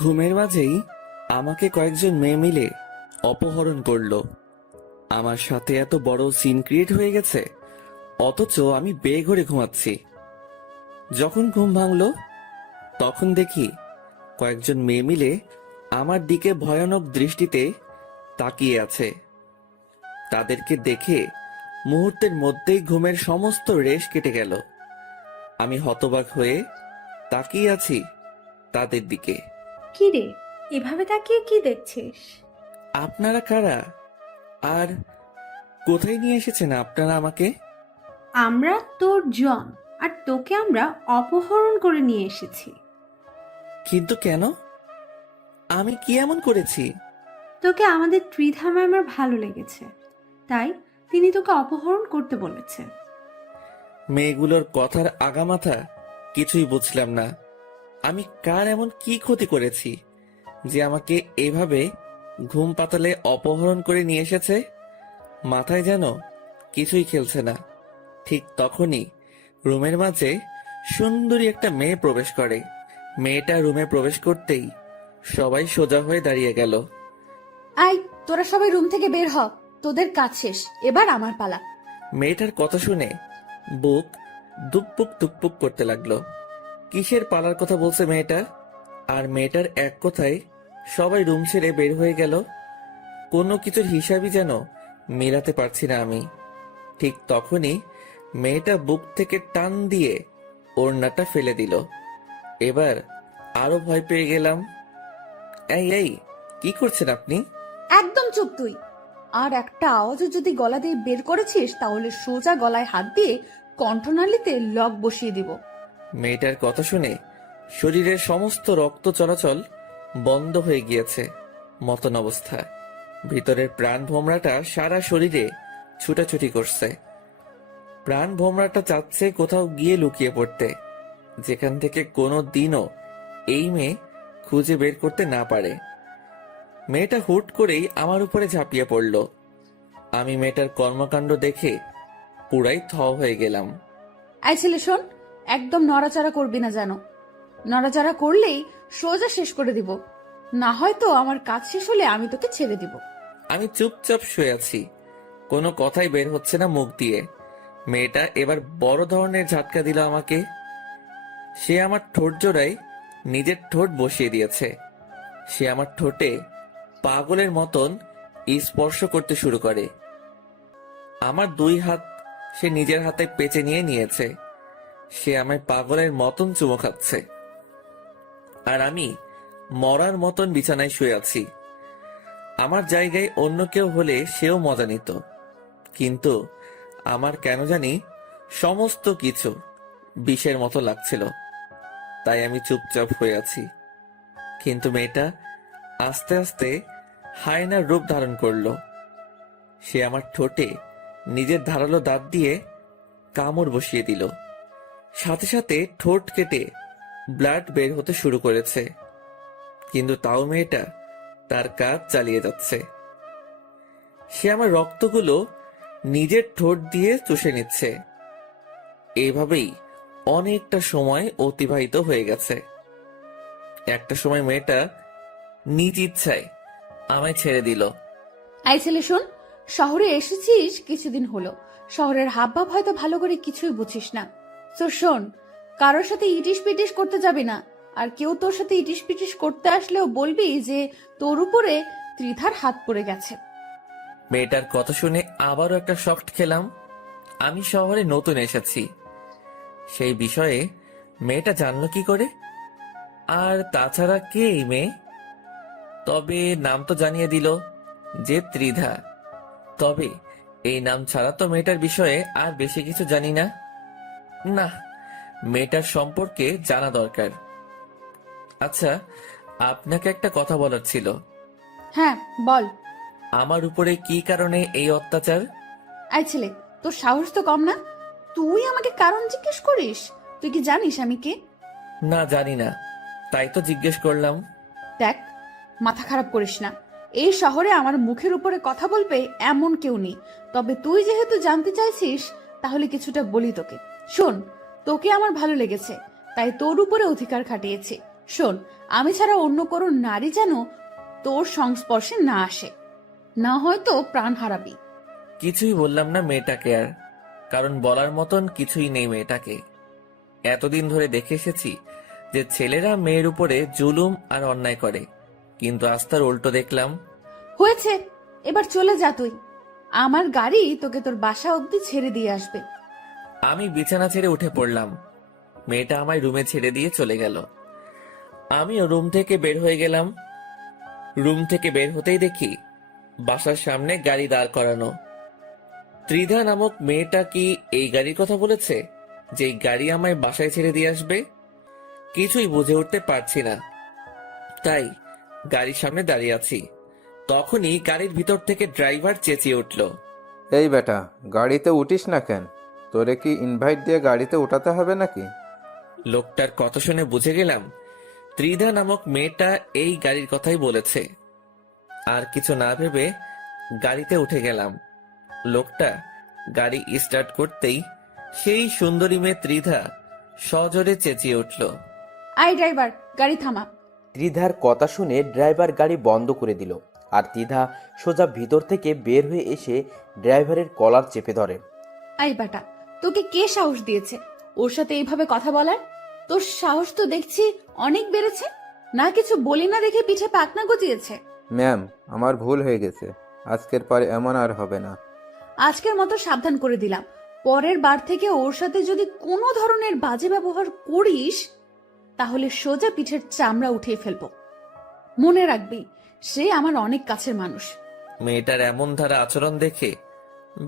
ঘুমের মাঝেই আমাকে কয়েকজন মেয়ে মিলে অপহরণ করলো। আমার সাথে এত বড় সিন ক্রিয়েট হয়ে গেছে, অথচ আমি বেঘরে ঘুমাচ্ছি। যখন ঘুম ভাঙলো তখন দেখি কয়েকজন মেয়ে মিলে আমার দিকে ভয়ানক দৃষ্টিতে তাকিয়ে আছে। তাদেরকে দেখে মুহূর্তের মধ্যেই ঘুমের সমস্ত রেশ কেটে গেল। আমি হতবাক হয়ে তাকিয়ে আছি তাদের দিকে। কি রে, এভাবে তাকিয়ে কি দেখছিস? আপনারা কারা? আর কোথায় নিয়ে এসেছেন আপনারা আমাকে? আমরা তোর জন, আর তোকে আমরা অপহরণ করে নিয়ে এসেছি। কিন্তু কেন? আমি কি এমন করেছি? তোকে আমাদের ত্রিধা ম্যামের ভালো লেগেছে, তাই তিনি তোকে অপহরণ করতে বলেছে। মেয়েগুলোর কথার আগামাথা কিছুই বুঝলাম না। আমি কার এমন কি ক্ষতি করেছি যে আমাকে এভাবে ঘুম পাতালে অপহরণ করে নিয়ে এসেছে? মাথায় যেন কিছুই খেলছে না। ঠিক তখনই রুমের মাঝে সুন্দরী একটা মেয়ে প্রবেশ করে। মেয়েটা রুমে প্রবেশ করতেই সবাই সোজা হয়ে দাঁড়িয়ে গেল। আই, তোরা সবাই রুম থেকে বের হ। তোদের কাজ শেষ, এবার আমার পালা। মেয়েটার কথা শুনে বুক দুকপুক দুকপুক করতে লাগলো। কিসের পালার কথা বলছে মেয়েটা? আর মেয়েটার এক কথায় সবাই রুম ছেড়ে বের হয়ে গেল। কোনো কিছুর হিসাবই যেন মেলাতে পারছি না আমি। ঠিক তখনই মেয়েটা বুক থেকে টান দিয়ে ওড়নাটা ফেলে দিল। এবার আরো ভয় পেয়ে গেলাম। এই এই, কি করছেন আপনি? একদম চুপ তুই। আর একটা আওয়াজও যদি গলা দিয়ে বের করেছিস তাহলে সোজা গলায় হাত দিয়ে কণ্ঠনালীতে লক বসিয়ে দিব। মেয়েটার কথা শুনে শরীরের সমস্ত রক্ত চলাচল বন্ধ হয়ে গিয়েছে মতন অবস্থা। ভিতরের প্রাণ ভোমরাটা সারা শরীরে ছুটাছুটি করছে। প্রাণ ভোমরাটা চাচ্ছে কোথাও গিয়ে লুকিয়ে পড়তে, যেখান থেকে কোনো দিনও এই মেয়ে খুঁজে বের করতে না পারে। মেয়েটা হুট করেই আমার উপরে ঝাঁপিয়ে পড়ল। আমি মেয়েটার কর্মকাণ্ড দেখে পুরাই থ হয়ে গেলাম। আই ছেলে শোন, একদম নড়াচড়া করবি না যেন। নড়াচড়া করলেই সোজা শেষ করে দিব, না হয়তো আমার কাজ শেষ হলে আমি তোকে ছেড়ে দিব। আমি চুপচাপ শুয়ে আছি, কোনো কথাই বের হচ্ছে না মুখ দিয়ে। মেয়েটা এবার বড় ধরনের ঝাটকা দিল আমাকে। সে আমার ঠোঁট জোড়ায় নিজের ঠোঁট বসিয়ে দিয়েছে। সে আমার ঠোঁটে পাগলের মতন স্পর্শ করতে শুরু করে। আমার দুই হাত সে নিজের হাতে পেঁচে নিয়ে নিয়েছে। সে আমায় পাগলের মতন চুমো খাচ্ছে, আর আমি মরার মতন বিছানায় শুয়ে আছি। আমার জায়গায় অন্য কেউ হলে সেও মজা নিত, কিন্তু আমার কেন জানি সমস্ত কিছু বিষের মতো লাগছিল। তাই আমি চুপচাপ হয়ে আছি। কিন্তু মেয়েটা আস্তে আস্তে হায়নার রূপ ধারণ করলো। সে আমার ঠোঁটে নিজের ধারালো দাঁত দিয়ে কামড় বসিয়ে দিল। সাথে সাথে ঠোঁট কেটে ব্লাড বের হতে শুরু করেছে, কিন্তু তাও মেয়েটা তার কাজ চালিয়ে যাচ্ছে। সে আমার রক্তগুলো নিজের ঠোঁট দিয়ে চুষে নিচ্ছে। এভাবেই অনেকটা সময় অতিবাহিত হয়ে গেছে। একটা সময় মেয়েটা নিজ ইচ্ছায় আমায় ছেড়ে দিল। আই ছেলে শোন, শহরে এসেছিস কিছুদিন হলো, শহরের হাবভাব হয়তো ভালো করে কিছুই বুঝিস না। তো শোন, কারোর সাথে ইটিস পিটিস করতে যাবি না। আর কেউ তোর সাথে ইটিস পিটিস করতে আসলেও বলবি যে তোর উপরে ত্রিধার হাত পড়ে গেছে। মেয়েটার কথা শুনে আবারও একটা শক খেলাম। আমি শহরে নতুন এসেছি, সেই বিষয়ে মেয়েটা জানলো কি করে? আর তাছাড়া কে এই মেয়ে? তবে নাম তো জানিয়ে দিল যে ত্রিধা। তবে এই নাম ছাড়া তো মেয়েটার বিষয়ে আর বেশি কিছু জানি না। না, মেয়েটার সম্পর্কে জানা দরকার। আচ্ছা, আপনাকে একটা কথা বলার ছিল। হ্যাঁ বল। আমার উপরে কি কারণে এই অত্যাচার? আই ছেলে, তোর সাহস তো কম না, তুই আমাকে কারণ জিজ্ঞেস করিস? তুই কি জানিস আমি কে? না, জানি না, তাই তো জিজ্ঞেস করলাম। দেখ, মাথা খারাপ করিস না। এই শহরে আমার মুখের উপরে কথা বলবে এমন কেউ নেই। তবে তুই যেহেতু জানতে চাইছিস, তাহলে কিছুটা বলি তোকে। শোন, তোকে আমার ভালো লেগেছে, তাই তোর উপরে অধিকার খাটিয়েছি। শোন, আমি ছাড়া অন্য কোনো নারী যেন তোর সংস্পর্শে না আসে, না হয়তো প্রাণ হারাবি। কিছুই বললাম না মেয়েটাকে আর, কারণ বলার মতন কিছুই নেই মেয়েটাকে। এতদিন ধরে দেখে এসেছি যে ছেলেরা মেয়ের উপরে জুলুম আর অন্যায় করে, কিন্তু আজ তার উল্টো দেখলাম। হয়েছে, এবার চলে যা তুই। আমার গাড়ি তোকে তোর বাসা অবধি ছেড়ে দিয়ে আসবে। আমি বিছানা ছেড়ে উঠে পড়লাম। মেয়েটা আমায় রুমে ছেড়ে দিয়ে চলে গেল। আমিও রুম থেকে বের হয়ে গেলাম। রুম থেকে বের হতেই দেখি বাসার সামনে গাড়ি দাঁড় করানো। ত্রিধা নামক মেয়েটা কি এই গাড়ির কথা বলেছে, যে এই গাড়ি আমায় বাসায় ছেড়ে দিয়ে আসবে? কিছুই বুঝে উঠতে পারছি না, তাই গাড়ির সামনে দাঁড়িয়ে আছি। তখনই গাড়ির ভিতর থেকে ড্রাইভার চেঁচিয়ে উঠল, এই বেটা, গাড়িতে উঠিস না কেন? তোরে কি ইনভাইট দিয়ে গাড়িতে উঠাতে হবে নাকি? লোকটার কথা শুনে বুঝে গেলাম ত্রিধা নামক মেয়েটা এই গাড়ির কথাই বলেছে। আর কিছু না ভেবে গাড়িতে উঠে গেলাম। লোকটা গাড়ি স্টার্ট করতেই সেই সুন্দরী মেয়ে ত্রিধা সজোরে চেঁচিয়ে উঠল, আই ড্রাইভার, গাড়ি থামা। ত্রিধার কথা শুনে ড্রাইভার গাড়ি বন্ধ করে দিল, আর ত্রিধা সোজা ভিতর থেকে বের হয়ে এসে ড্রাইভারের কলার চেপে ধরে। আই বেটা, তোকে কে সাহস দিয়েছে ওর সাথে এইভাবে কথা বলার? তোর সাহস তো দেখছি অনেক বেড়েছে। না কিছু বলি না দেখে পিঠে পাকনা গজিয়েছে। ম্যাম, আমার ভুল হয়ে গেছে, আজকের পরে এমন আর হবে না। আজকের মতো সাবধান করে দিলাম, পরের বার থেকে ওর সাথে যদি কোনো ধরনের বাজে ব্যবহার করিস তাহলে সোজা পিঠের চামড়া উঠিয়ে ফেলবো। মনে রাখবি, সে আমার অনেক কাছের মানুষ। মেয়েটার এমন ধারা আচরণ দেখে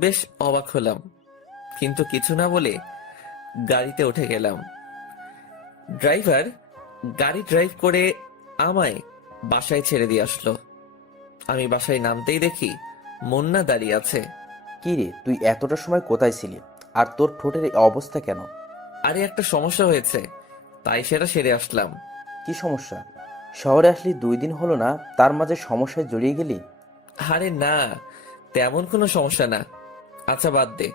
বেশ অবাক হলাম, কিন্তু কিছু না বলে গাড়িতে উঠে গেলাম। ড্রাইভার গাড়ি ড্রাইভ করে আমায় বাসায় ছেড়ে দিয়ে আসলো। আমি বাসায় নামতেই দেখি মুন্না দাঁড়িয়ে আছে। কি রে, তুই এতটা সময় কোথায় ছিলি? আর তোর ঠোঁটের এই অবস্থা কেন? আরে একটা সমস্যা হয়েছে, তাই সেটা সেরে আসলাম। কি সমস্যা? শহরে আসলি 2 দিন হলো না, তার মাঝে সমস্যায় জড়িয়ে গেলি? আরে না, তেমন কোনো সমস্যা না। আচ্ছা বাদ দে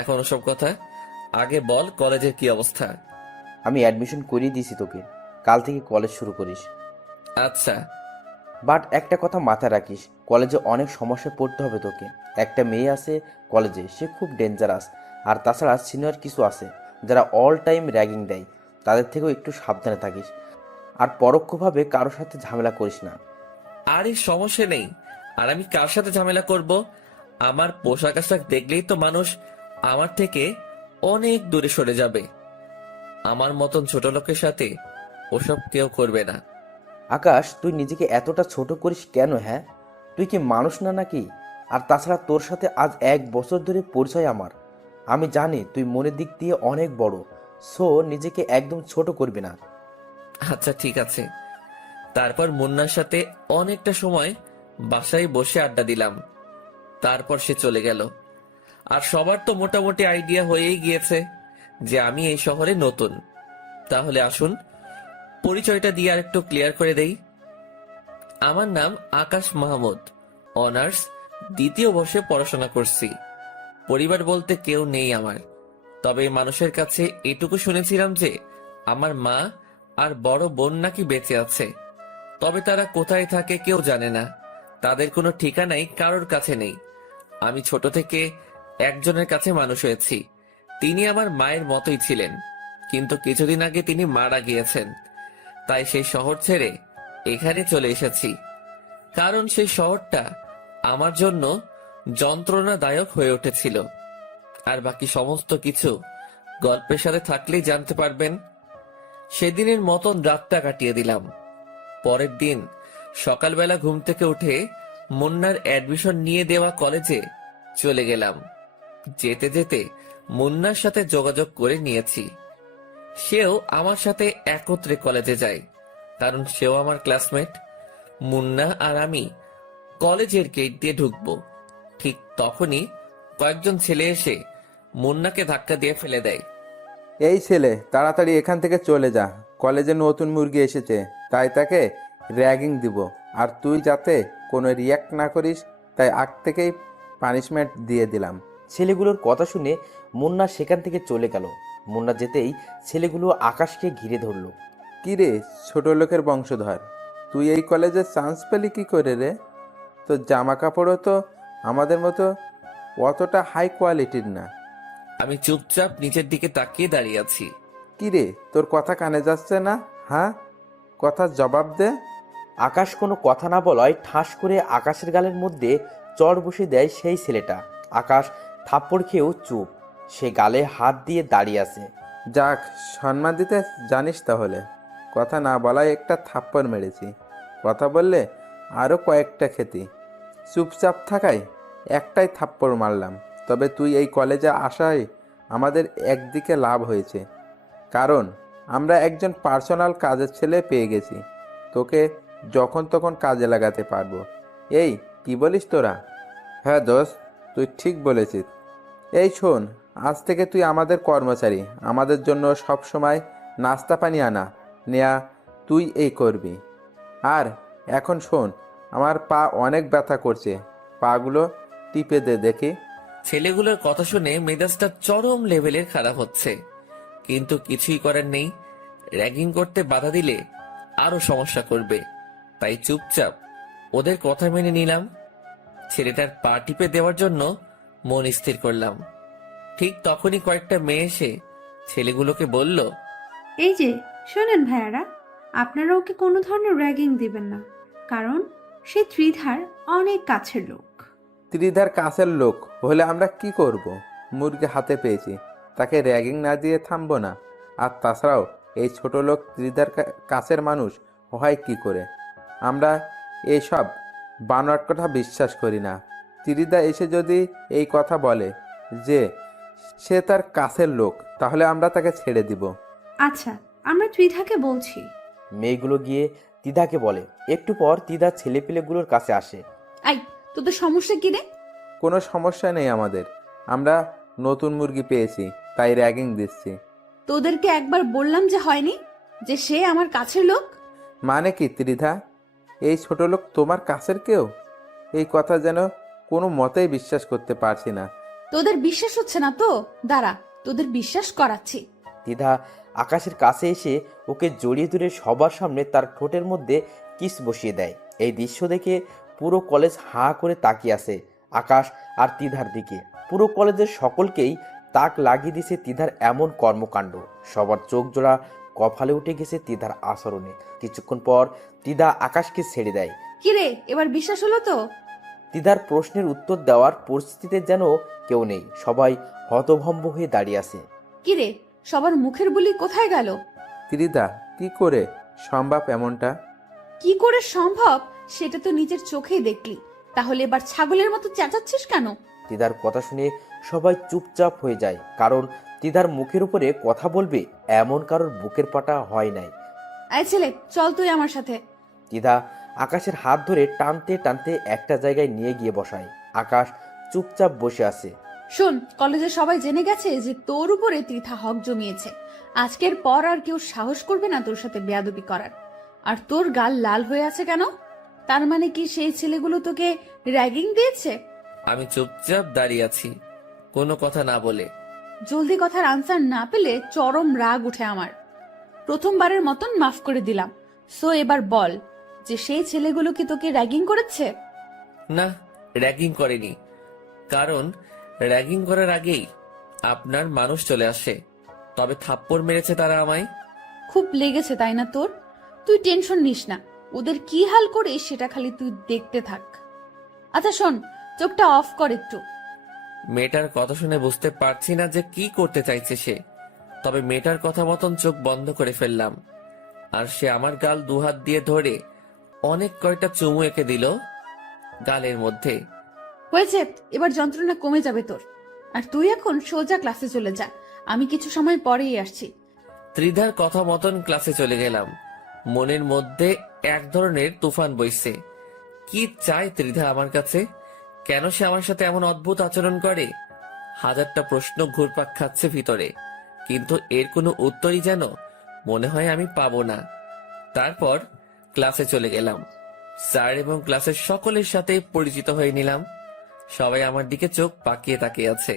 এখন ওসব কথা, আগে বল কলেজের কি অবস্থা। আমি অ্যাডমিশন করিয়ে দিয়েছি তোকে, কাল থেকে কলেজ শুরু করিস। আচ্ছা। বাট একটা কথা মাথায় রাখিস, কলেজে অনেক সমস্যায় পড়তে হবে তোকে। একটা মেয়ে আছে কলেজে, সে খুব ডেঞ্জারাস। আর তাছাড়া সিনিয়র কিছু আছে যারা অল টাইম র্যাগিং দেয়, তাদের থেকেও একটু সাবধানে থাকিস। আর পরোক্ষভাবে কারোর সাথে ঝামেলা করিস না। আরে সমস্যা নেই, আর আমি কার সাথে ঝামেলা করব? আমার পোশাক আশাক দেখলেই তো মানুষ আমার থেকে অনেক দূরে সরে যাবে। আমার মতন ছোট লোকের সাথে ওসব কেউ করবে না। আকাশ, তুই নিজেকে এতটা ছোট করিস কেন? হ্যাঁ, তুই কি মানুষ না নাকি? আর তাছাড়া তোর সাথে আজ 1 বছর ধরে পরিচয় আমার। আমি জানি তুই মনের দিক দিয়ে অনেক বড়, সো নিজেকে একদম ছোট করবি না। আচ্ছা ঠিক আছে। তারপর মুন্নার সাথে অনেকটা সময় বাসায় বসে আড্ডা দিলাম। তারপর সে চলে গেল। আর সবার তো মোটামুটি আইডিয়া হয়েই গিয়েছে যে আমি এই শহরে নতুন। তাহলে আসুন পরিচয়টা দিয়ে আর একটু ক্লিয়ার করে দেই। আমার নাম আকাশ মাহমুদ, অনার্স 2য় বর্ষে পড়াশোনা করছি। পরিবার বলতে কেউ নেই আমার, তবে মানুষের কাছে এটুকু শুনেছিলাম যে আমার মা আর বড় বোন নাকি বেঁচে আছে, তবে তারা কোথায় থাকে কেউ জানে না। তাদের কোনো ঠিকানাই কারোর কাছে নেই। আমি ছোট থেকে একজনের কাছে মানুষ হয়েছি। তিনি আমার মায়ের মতোই ছিলেন, কিন্তু কিছুদিন আগে তিনি মারা গিয়েছেন। তাই সেই শহর ছেড়ে এখানে চলে এসেছি, কারণ সেই শহরটা আমার জন্য যন্ত্রণাদায়ক হয়ে উঠেছিল। আর বাকি সমস্ত কিছু গল্পের সাথে থাকলেই জানতে পারবেন। সেদিনের মতন রাতটা কাটিয়ে দিলাম। পরের দিন সকালবেলা ঘুম থেকে উঠে মুন্নার অ্যাডমিশন নিয়ে দেওয়া কলেজে চলে গেলাম। যেতে যেতে মুন্নার সাথে যোগাযোগ করে নিয়েছি। সেও আমার সাথে একত্রে কলেজে যায়, কারণ সেও আমার ক্লাসমেট। মুন্না আর আমি কলেজের গেট দিয়ে ঢুকবো, ঠিক তখনই কয়েকজন ছেলে এসে মুন্নাকে ধাক্কা দিয়ে ফেলে দেয়। এই ছেলে, তাড়াতাড়ি এখান থেকে চলে যা, কলেজে নতুন মুরগি এসেছে, তাই তাকে র্যাগিং দিব। আর তুই যাতে কোনো রিয়াক্ট না করিস, তাই আগ থেকেই পানিশমেন্ট দিয়ে দিলাম। ছেলেগুলোর কথা শুনে মুন্না সেখান থেকে চলে গেল। মুন্না যেতেই ছেলেগুলো আকাশকে ঘিরে ধরলো। কি রে ছোট লোকের বংশধর, তুই এই কলেজে চান্স পেলি কি করে রে? তোর জামা কাপড়ও তো আমাদের মতো অতটা হাই কোয়ালিটির না। আমি চুপচাপ নিচের দিকে তাকিয়ে দাঁড়িয়ে আছি। কি রে তোর কথা কানে যাচ্ছে না? হ্যাঁ, কথার জবাব দে। আকাশ কোনো কথা না বলায় ঠাস করে আকাশের গালের মধ্যে চড় বসে দেয় সেই ছেলেটা। আকাশ থাপ্পড় খেয়েও চুপ, সে গালে হাত দিয়ে দাঁড়িয়ে আছে। যাক, সম্মান দিতে জানিস তাহলে। কথা না বলায় একটা থাপ্পড় মেরেছি, কথা বললে আরও কয়েকটা খেতি। চুপচাপ থাকায় একটাই থাপ্পড় মারলাম। তবে তুই এই কলেজে আসায় আমাদের একদিকে লাভ হয়েছে, কারণ আমরা একজন পার্সোনাল কাজের ছেলে পেয়ে গেছি। তোকে যখন তখন কাজে লাগাতে পারবো। এই কি বলিস তোরা? হ্যাঁ দোস্ত, তুই ঠিক বলেছিস। এই শোন, আজ থেকে তুই আমাদের কর্মচারী। আমাদের জন্য সব সময় নাস্তা পানি আনা নেয়া তুই এই করবি। আর এখন শোন, আমার পা অনেক ব্যথা করছে, পাগুলো টিপে দে দেখি। ছেলেগুলোর কথা শুনে মেজাজটা চরম লেভেলের খারাপ হচ্ছে, কিন্তু কিছুই করার নেই। র্যাগিং করতে বাধা দিলে আরো সমস্যা করবে, তাই চুপচাপ ওদের কথা মেনে নিলাম। ছেলেটার পা টিপে দেওয়ার জন্য মন স্থির করলাম। ঠিক তখনই কয়েকটা মেয়ে এসে ছেলেগুলোকে বলল, এই যে শোনেন ভাইয়ারা, আপনারা ওকে কোনো ধরনের র্যাগিং দিবেন না, কারণ সে ত্রিধার অনেক কাছের লোক। ত্রিধার কাছের লোক হলে আমরা কি করব? মুরগি হাতে পেয়েছি, তাকে র্যাগিং না দিয়ে থামবো না? আর তাছাড়াও এই ছোট লোক ত্রিধার কাছের মানুষ হয় কি করে? আমরা এইসব বানোয়াট কথা বিশ্বাস করি না। ত্রিধা এসে যদি এই কথা বলে যে সে তার কাছের লোক, তাহলে আমরা তাকে ছেড়ে দিব। আচ্ছা, আমরা ত্রিধাকে বলছি। মেয়েগুলো গিয়ে তিধাকে বলে। একটু পর তিধা ছেলেপিলেগুলোর কাছে আসে। আই, তোদের সমস্যা কি রে? কোনো সমস্যা নেই আমাদের, আমরা নতুন মুরগি পেয়েছি তাই র্যাগিং দিচ্ছি। তোদেরকে একবার বললাম যে হয়নি, যে সে আমার কাছের লোক। মানে কি ত্রিধা, এই ছোট লোক তোমার কাছের কেউ? এই কথা যেন কোনো মতেই বিশ্বাস করতে পারছি না। তোদের বিশ্বাস হচ্ছে না তো দাঁড়া, তোদের বিশ্বাস করাচ্ছি। তিধা আকাশের কাছে এসে ওকে জড়িয়ে ধরে সবার সামনে তার ঠোঁটের মধ্যে কিস বসিয়ে দেয়। এই দৃশ্য দেখে পুরো কলেজ হাঁ করে তাকিয়ে আছে আকাশ আর তিধার দিকে। পুরো কলেজের সকলকেই তাক লাগিয়ে দিয়েছে তিধার এমন কর্মকাণ্ড। সবার চোখ জোড়া কপালে উঠে গেছে তিধার আচরণে। কিছুক্ষণ পর তিধা আকাশকে ছেড়ে দেয়। কিরে, এবার বিশ্বাস হলো তো? তিধার প্রশ্নের উত্তর দেওয়ার পরিস্থিতিতে যেন কেউ নেই, সবাই হতভম্ব হয়ে দাঁড়িয়ে আছে। কিরে, সবার মুখের বুলি কোথায় গেল? ত্রিধা, কি করে সম্ভব এমনটা? কি করে সম্ভব সেটা তো নিজের চোখেই দেখলি, তাহলে এবার ছাগলের মতো চেঁচাচ্ছিস কেন? তিধার কথা শুনে সবাই চুপচাপ হয়ে যায়, কারণ তিধার মুখের উপরে কথা বলবে এমন কারোর বুকের পাটা হয় নাই। এই ছেলে, চল তুই আমার সাথে। তিধা আকাশের হাত ধরে টানতে টানতে একটা জায়গায় নিয়ে গিয়ে বসায়। আকাশ চুপচাপ বসে আছে। শোন, কলেজে সবাই জেনে গেছে যে তোর উপরে ত্রিধা হক জমিয়েছে। আজকের পর আর কেউ সাহস করবে না তোর সাথে বেয়াদবি করার। আর তোর গাল লাল হয়ে আছে কেন? তার মানে কি সেই ছেলেগুলো তোকে র্যাগিং দিয়েছে? আমি চুপচাপ দাঁড়িয়ে আছি, কোনো কথা না বলে। জলদি কথার আনসার না পেলে চরম রাগ উঠে আমার। প্রথমবারের মতন মাফ করে দিলাম, সো এবার বল যে সেই ছেলেগুলো কি তোকে র্যাগিং করেছে? না, র্যাগিং করেনি, কারণ র্যাগিং করার আগেই আপনার মানুষ চলে আসে। তবে থাপ্পড় মেরেছে তারা আমায়। খুব লেগেছে তাই না তোর? তুই টেনশন নিস না, ওদের কি হাল করে সেটা খালি তুই দেখতে থাক। আচ্ছা শোন, চোখটা অফ কর একটু। মেয়েটার কথা শুনে বুঝতে পারছি না যে কি করতে চাইছে সে, তবে মেয়েটার কথা মতন চোখ বন্ধ করে ফেললাম। আর সে আমার গাল দুহাত দিয়ে ধরে অনেক কয়টা চুমু এঁকে দিল গালের মধ্যে। হয়েছে, এবার যন্ত্রণা কমে যাবে তোর। আর তুই এখন সোজা ক্লাসে চলে যা, আমি কিছু সময় পরেই আসছি। ত্রিধার কথা মতন ক্লাসে চলে গেলাম। মনের মধ্যে এক ধরনের তুফান বইছে। কি চায় ত্রিধা আমার কাছে? কেন সে আমার সাথে এমন অদ্ভুত আচরণ করে? হাজারটা প্রশ্ন ঘুরপাক খাচ্ছে ভিতরে, কিন্তু এর কোনো উত্তরই যেন মনে হয় আমি পাবো না। তারপর ক্লাসে চলে গেলাম। স্যার এবং ক্লাসের সকলের সাথে পরিচিত হয়ে নিলাম। সবাই আমার দিকে চোখ পাকিয়ে তাকিয়ে আছে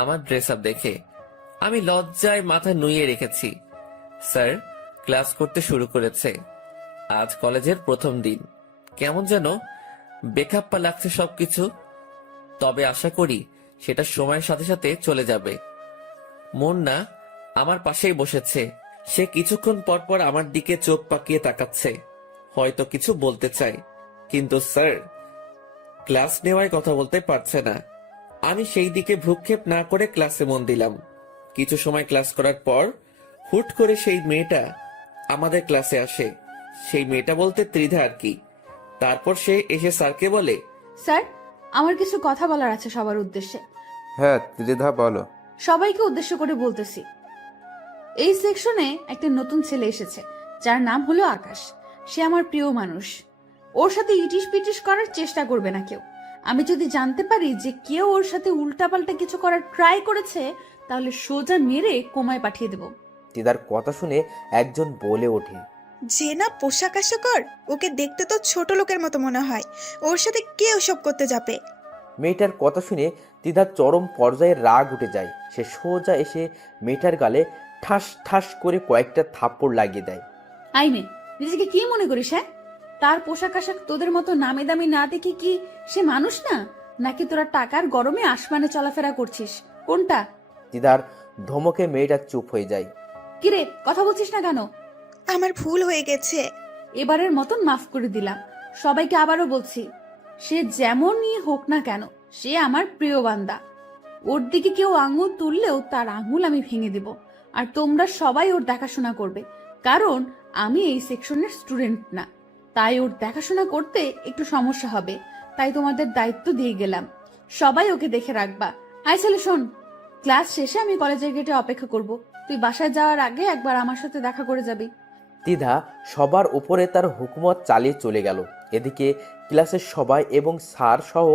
আমার ড্রেস আপ দেখে। আমি লজ্জায় মাথা নুইয়ে রেখেছি। স্যার ক্লাস করতে শুরু করেছে। আজ কলেজের প্রথম দিন। কেমন যেন বেখাপ্পা লাগছে সবকিছু। তবে আশা করি সেটা সময়ের সাথে সাথে চলে যাবে। মুন্না আমার পাশেই বসেছে। সে কিছুক্ষণ পর পর আমার দিকে চোখ পাকিয়ে তাকাচ্ছে, হয়তো কিছু বলতে চায়, কিন্তু স্যার ক্লাস নেওয়ায় কথা বলতে পারছে না। আমি সেই দিকে ভ্রুক্ষেপ না করে ক্লাসে মন দিলাম। কিছু সময় ক্লাস করার পর হুট করে সেই মেয়েটা আমাদের ক্লাসে আসে। সেই মেয়েটা বলতে ত্রিধা আর কি। তারপর সে এসে স্যারকে বলে, স্যার, আমার কিছু কথা বলার আছে সবার উদ্দেশ্যে। হ্যাঁ ত্রিধা বলো। সবাইকে উদ্দেশ্য করে বলতেছি। এই সেকশনে একটা নতুন ছেলে এসেছে, যার নাম হলো আকাশ। সে আমার প্রিয় মানুষ। ওর সাথে ইটিস পিটিস করার চেষ্টা করবে না কেউ। আমি যদি জানতে পারি যে কেউ ওর সাথে উল্টাপাল্টা কিছু করার ট্রাই করেছে, তাহলে সোজা মেরে কোমায় পাঠিয়ে দেব। তিদার কথা শুনে একজন বলে ওঠে, যে না পোশাক আশাকর, ওকে দেখতে তো ছোট লোকের মতো মনে হয়। ওর সাথে কে ওসব করতে যাবে? মেয়েটার কথা শুনে তিদার চরম পর্যায়ে রাগ উঠে যায়। সে সোজা এসে মেয়েটার গালে ঠাস ঠাস করে কয়েকটা থাপ্পড় লাগিয়ে দেয়। আইনে, নিজেকে কি মনে করিস? হ্যাঁ, তার পোশাক আশাক তোদের মতো নামি দামি না দেখে কি সে মানুষ না? নাকি তোরা টাকার গরমে আসমানে চলাফেরা করছিস? কোনটা? তিদার ধমকে মেয়েটা চুপ হয়ে যায়। কিরে, কথা বলছিস না কেন? আমার ভুল হয়ে গেছে। এবারের মতন মাফ করে দিলাম। সবাইকে আবারও বলছি, সে যেমনই হোক না কেন, সে আমার প্রিয় বান্দা। ওর দিকে কেউ আঙুল তুললেও তার আঙুল আমি ভেঙে দেব। আর তোমরা সবাই ওর দেখাশোনা করবে, কারণ আমি এই সেকশনের স্টুডেন্ট না। তাই ওর দেখাশোনা করতে একটু সমস্যা হবে। তাই তোমাদের দায়িত্ব দিয়ে গেলাম। সবাই ওকে দেখে রাখবা। আই ছেলে শোন, ক্লাস শেষে আমি কলেজের গেটে অপেক্ষা করব। তুই বাসায় যাওয়ার আগে একবার আমার সাথে দেখা করে যাবি। তিধা সবার উপরে তার হুকুমত চালিয়ে চলে গেল। এদিকে ক্লাসের সবাই এবং স্যার সহ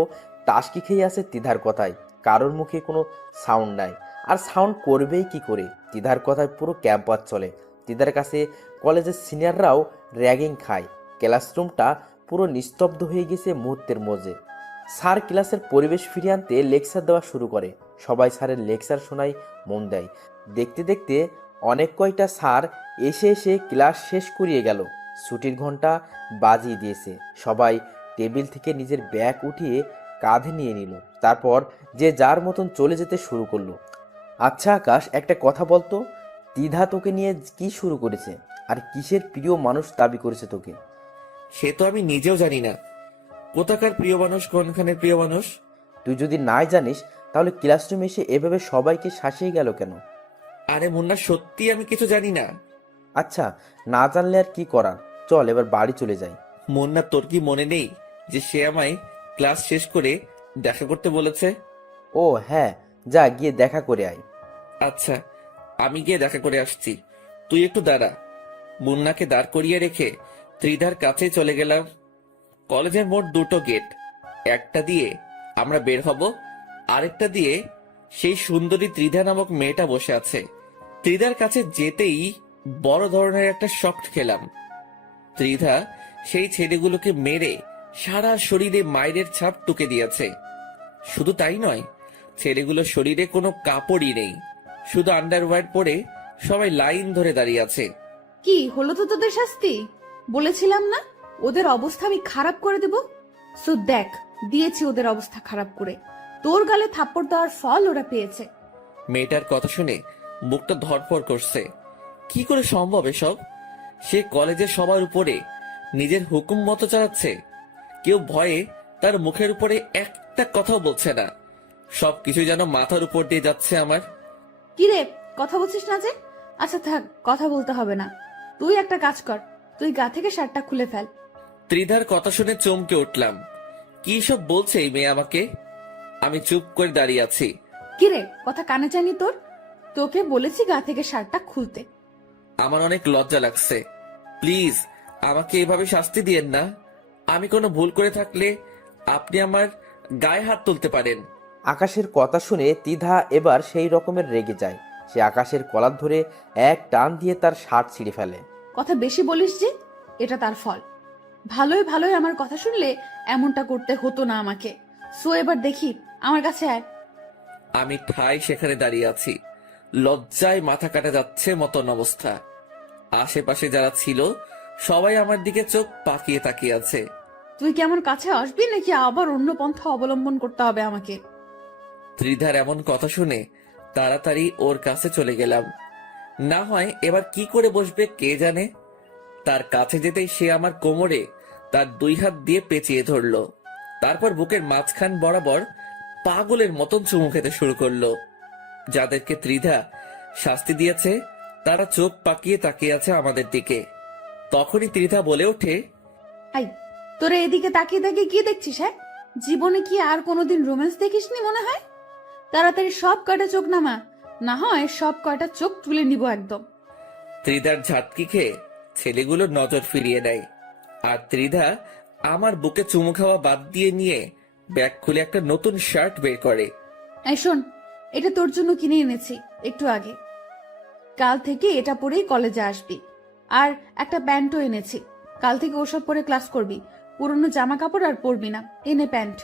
টাসকি খেয়ে আছে তিধার কথায়। কারোর মুখে কোনো সাউন্ড নাই, আর সাউন্ড করবেই কি করে? তিধার কথায় পুরো ক্যাম্পাস চলে। তিধার কাছে কলেজের সিনিয়ররাও র্যাগিং খায়। ক্লাসরুমটা পুরো নিস্তব্ধ হয়ে গেছে মুহূর্তের মধ্যে। স্যার ক্লাসের পরিবেশ ফিরিয়ে আনতে লেকচার দেওয়া শুরু করে। সবাই স্যারের লেকচার শোনায় মন দেয়। দেখতে দেখতে অনেক কয়টা স্যার এসে এসে ক্লাস শেষ করিয়ে গেল। ছুটির ঘন্টা বাজিয়ে দিয়েছে। সবাই টেবিল থেকে নিজের ব্যাগ উঠিয়ে কাঁধে নিয়ে নিল। তারপর যে যার মতন চলে যেতে শুরু করলো। আচ্ছা আকাশ, একটা কথা বলতো, দ্বিধা তোকে নিয়ে কি শুরু করেছে? আর কিসের প্রিয় মানুষ দাবি করেছে তোকে? সে তো আমি নিজেও জানি না কোথাকার প্রিয় মানুষ, কোনখানের প্রিয় মানুষ। তুই যদি নাই জানিস, তাহলে ক্লাসরুমে এসে এভাবে সবাইকে শাসিয়ে গেল কেন? আরে মুন্না, সত্যি আমি কিছু জানি না। আচ্ছা, না জানলে আর কি করার, চল এবার বাড়ি চলে যাই। মুন্না, তোর কি মনে নেই যে সে আমায় ক্লাস শেষ করে দেখা করতে বলেছে? ও হ্যাঁ, যা গিয়ে দেখা করে আয়। আচ্ছা, আমি গিয়ে দেখা করে আসছি, তুই একটু দাঁড়া। মুন্নাকে দাঁড় করিয়ে রেখে ত্রিধার কাছে চলে গেলাম। কলেজের মোট দুটো গেট। একটা দিয়ে আমরা বের হব, আরেকটা দিয়ে সেই সুন্দরী ত্রিধা নামক মেয়েটা বসে আছে। ত্রিধার কাছে যেতেই বড় ধরনের একটা শক খেলাম। ত্রিধা সেই ছেলেগুলোকে মেরে সারা শরীরে মায়ের ছাপ টুকে দিয়েছে। শুধু তাই নয়, ছেলেগুলোর শরীরে কোনো কাপড়ই নেই, শুধু আন্ডারওয়্যার পরে সবাই লাইন ধরে দাঁড়িয়ে আছে। কি হলো তো তোদের শাস্তি? বলেছিলাম না ওদের অবস্থা আমি খারাপ করে দেব? সো দেখ, দিয়েছি ওদের অবস্থা খারাপ করে। তোর গালে থাপ্পড় দেওয়ার ফল ওরা পেয়েছে। মেয়েটার কথা শুনে বুকটা ধড়ফড় করছে। কি করে সম্ভব এসব? সে কলেজের সবার উপরে নিজের হুকুম মতো চালাচ্ছে। কেউ ভয়ে তার মুখের উপরে একটা কথাও বলছে না। সবকিছু যেন মাথার উপর দিয়ে যাচ্ছে আমার। কি রে, কথা বলছিস না যে? আচ্ছা থাক, কথা বলতে হবে না। তুই একটা কাজ কর, তুই গা থেকে শার্টটা খুলে ফেল। ত্রিধার কথা শুনে চমকে উঠলাম। কি সব বলছে এই মেয়ে আমাকে? আমি চুপ করে দাঁড়িয়ে আছি। কি রে, কথা কানে জানি তোর? তোকে বলেছি গা থেকে শার্টটা খুলতে। আমার অনেক লজ্জা লাগছে। প্লিজ আমাকে এভাবে শাস্তি দিয়েন না। আমি কোনো ভুল করে থাকলে আপনি আমার গায়ে হাত তুলতে পারেন। আকাশের কথা শুনে তিধা এবার সেই রকমের রেগে যায়। সে আকাশের কলার ধরে এক টান দিয়ে তার শার্ট ছিঁড়ে ফেলে। কথা বেশি বলিস যে, এটা তার ফল। ভালোই ভালোই আমার কথা শুনলে এমনটা করতে হতো না আমাকে। সো এবার দেখি, আমার কাছে আয়। আমি ঠাই সেখানে দাঁড়িয়ে আছি। লজ্জায় মাথা কাটা যাচ্ছে মতন অবস্থা। আশেপাশে যারা ছিল সবাই আমার দিকে চোখ পাকিয়ে তাকিয়ে আছে। তুই কি আমার কাছে আসবি নাকি আবার অন্য পন্থা অবলম্বন করতে হবে আমাকে? ত্রিধার এমন কথা শুনে তাড়াতাড়ি ওর কাছে চলে গেলাম। না হয় এবার কি করে বসবে কে জানে। তার কাছে যেতেই সে আমার কোমরে তার 2 হাত দিয়ে পেঁচিয়ে ধরলো। তারপর বুকের মাঝখান বরাবর পাগলের মতন চুমু খেতে শুরু করলো। যাদেরকে ত্রিধা শাস্তি দিয়েছে তারা চোখ পাকিয়ে তাকিয়ে আছে আমাদের দিকে। তখনই ত্রিধা বলে ওঠে, আই, তোরা এদিকে তাকিয়ে তাকিয়ে কি দেখছিস? হ্যাঁ, জীবনে কি আর কোনোদিন রোম্যান্স দেখিসনি মনে হয়? তাড়াতাড়ি সব কয়টা চোখ নামা, না হয় সব কয়টা চোখ তুলে নিব একদম। ত্রিধার ঝাটকি খেয়ে ছেলেগুলো নজর ফিরিয়ে নেয়। আর ত্রিধা আমার বুকে চুমু খাওয়া বাদ দিয়ে নিয়ে ব্যাগ খুলে একটা নতুন শার্ট বের করে। এই শোন, এটা তোর জন্য কিনে এনেছি একটু আগে। কাল থেকে এটা পরেই কলেজে আসবি। আর একটা প্যান্টও এনেছি, কাল থেকে ওসব পরে ক্লাস করবি। পুরনো জামা কাপড় আর পরবি না। এনে প্যান্ট,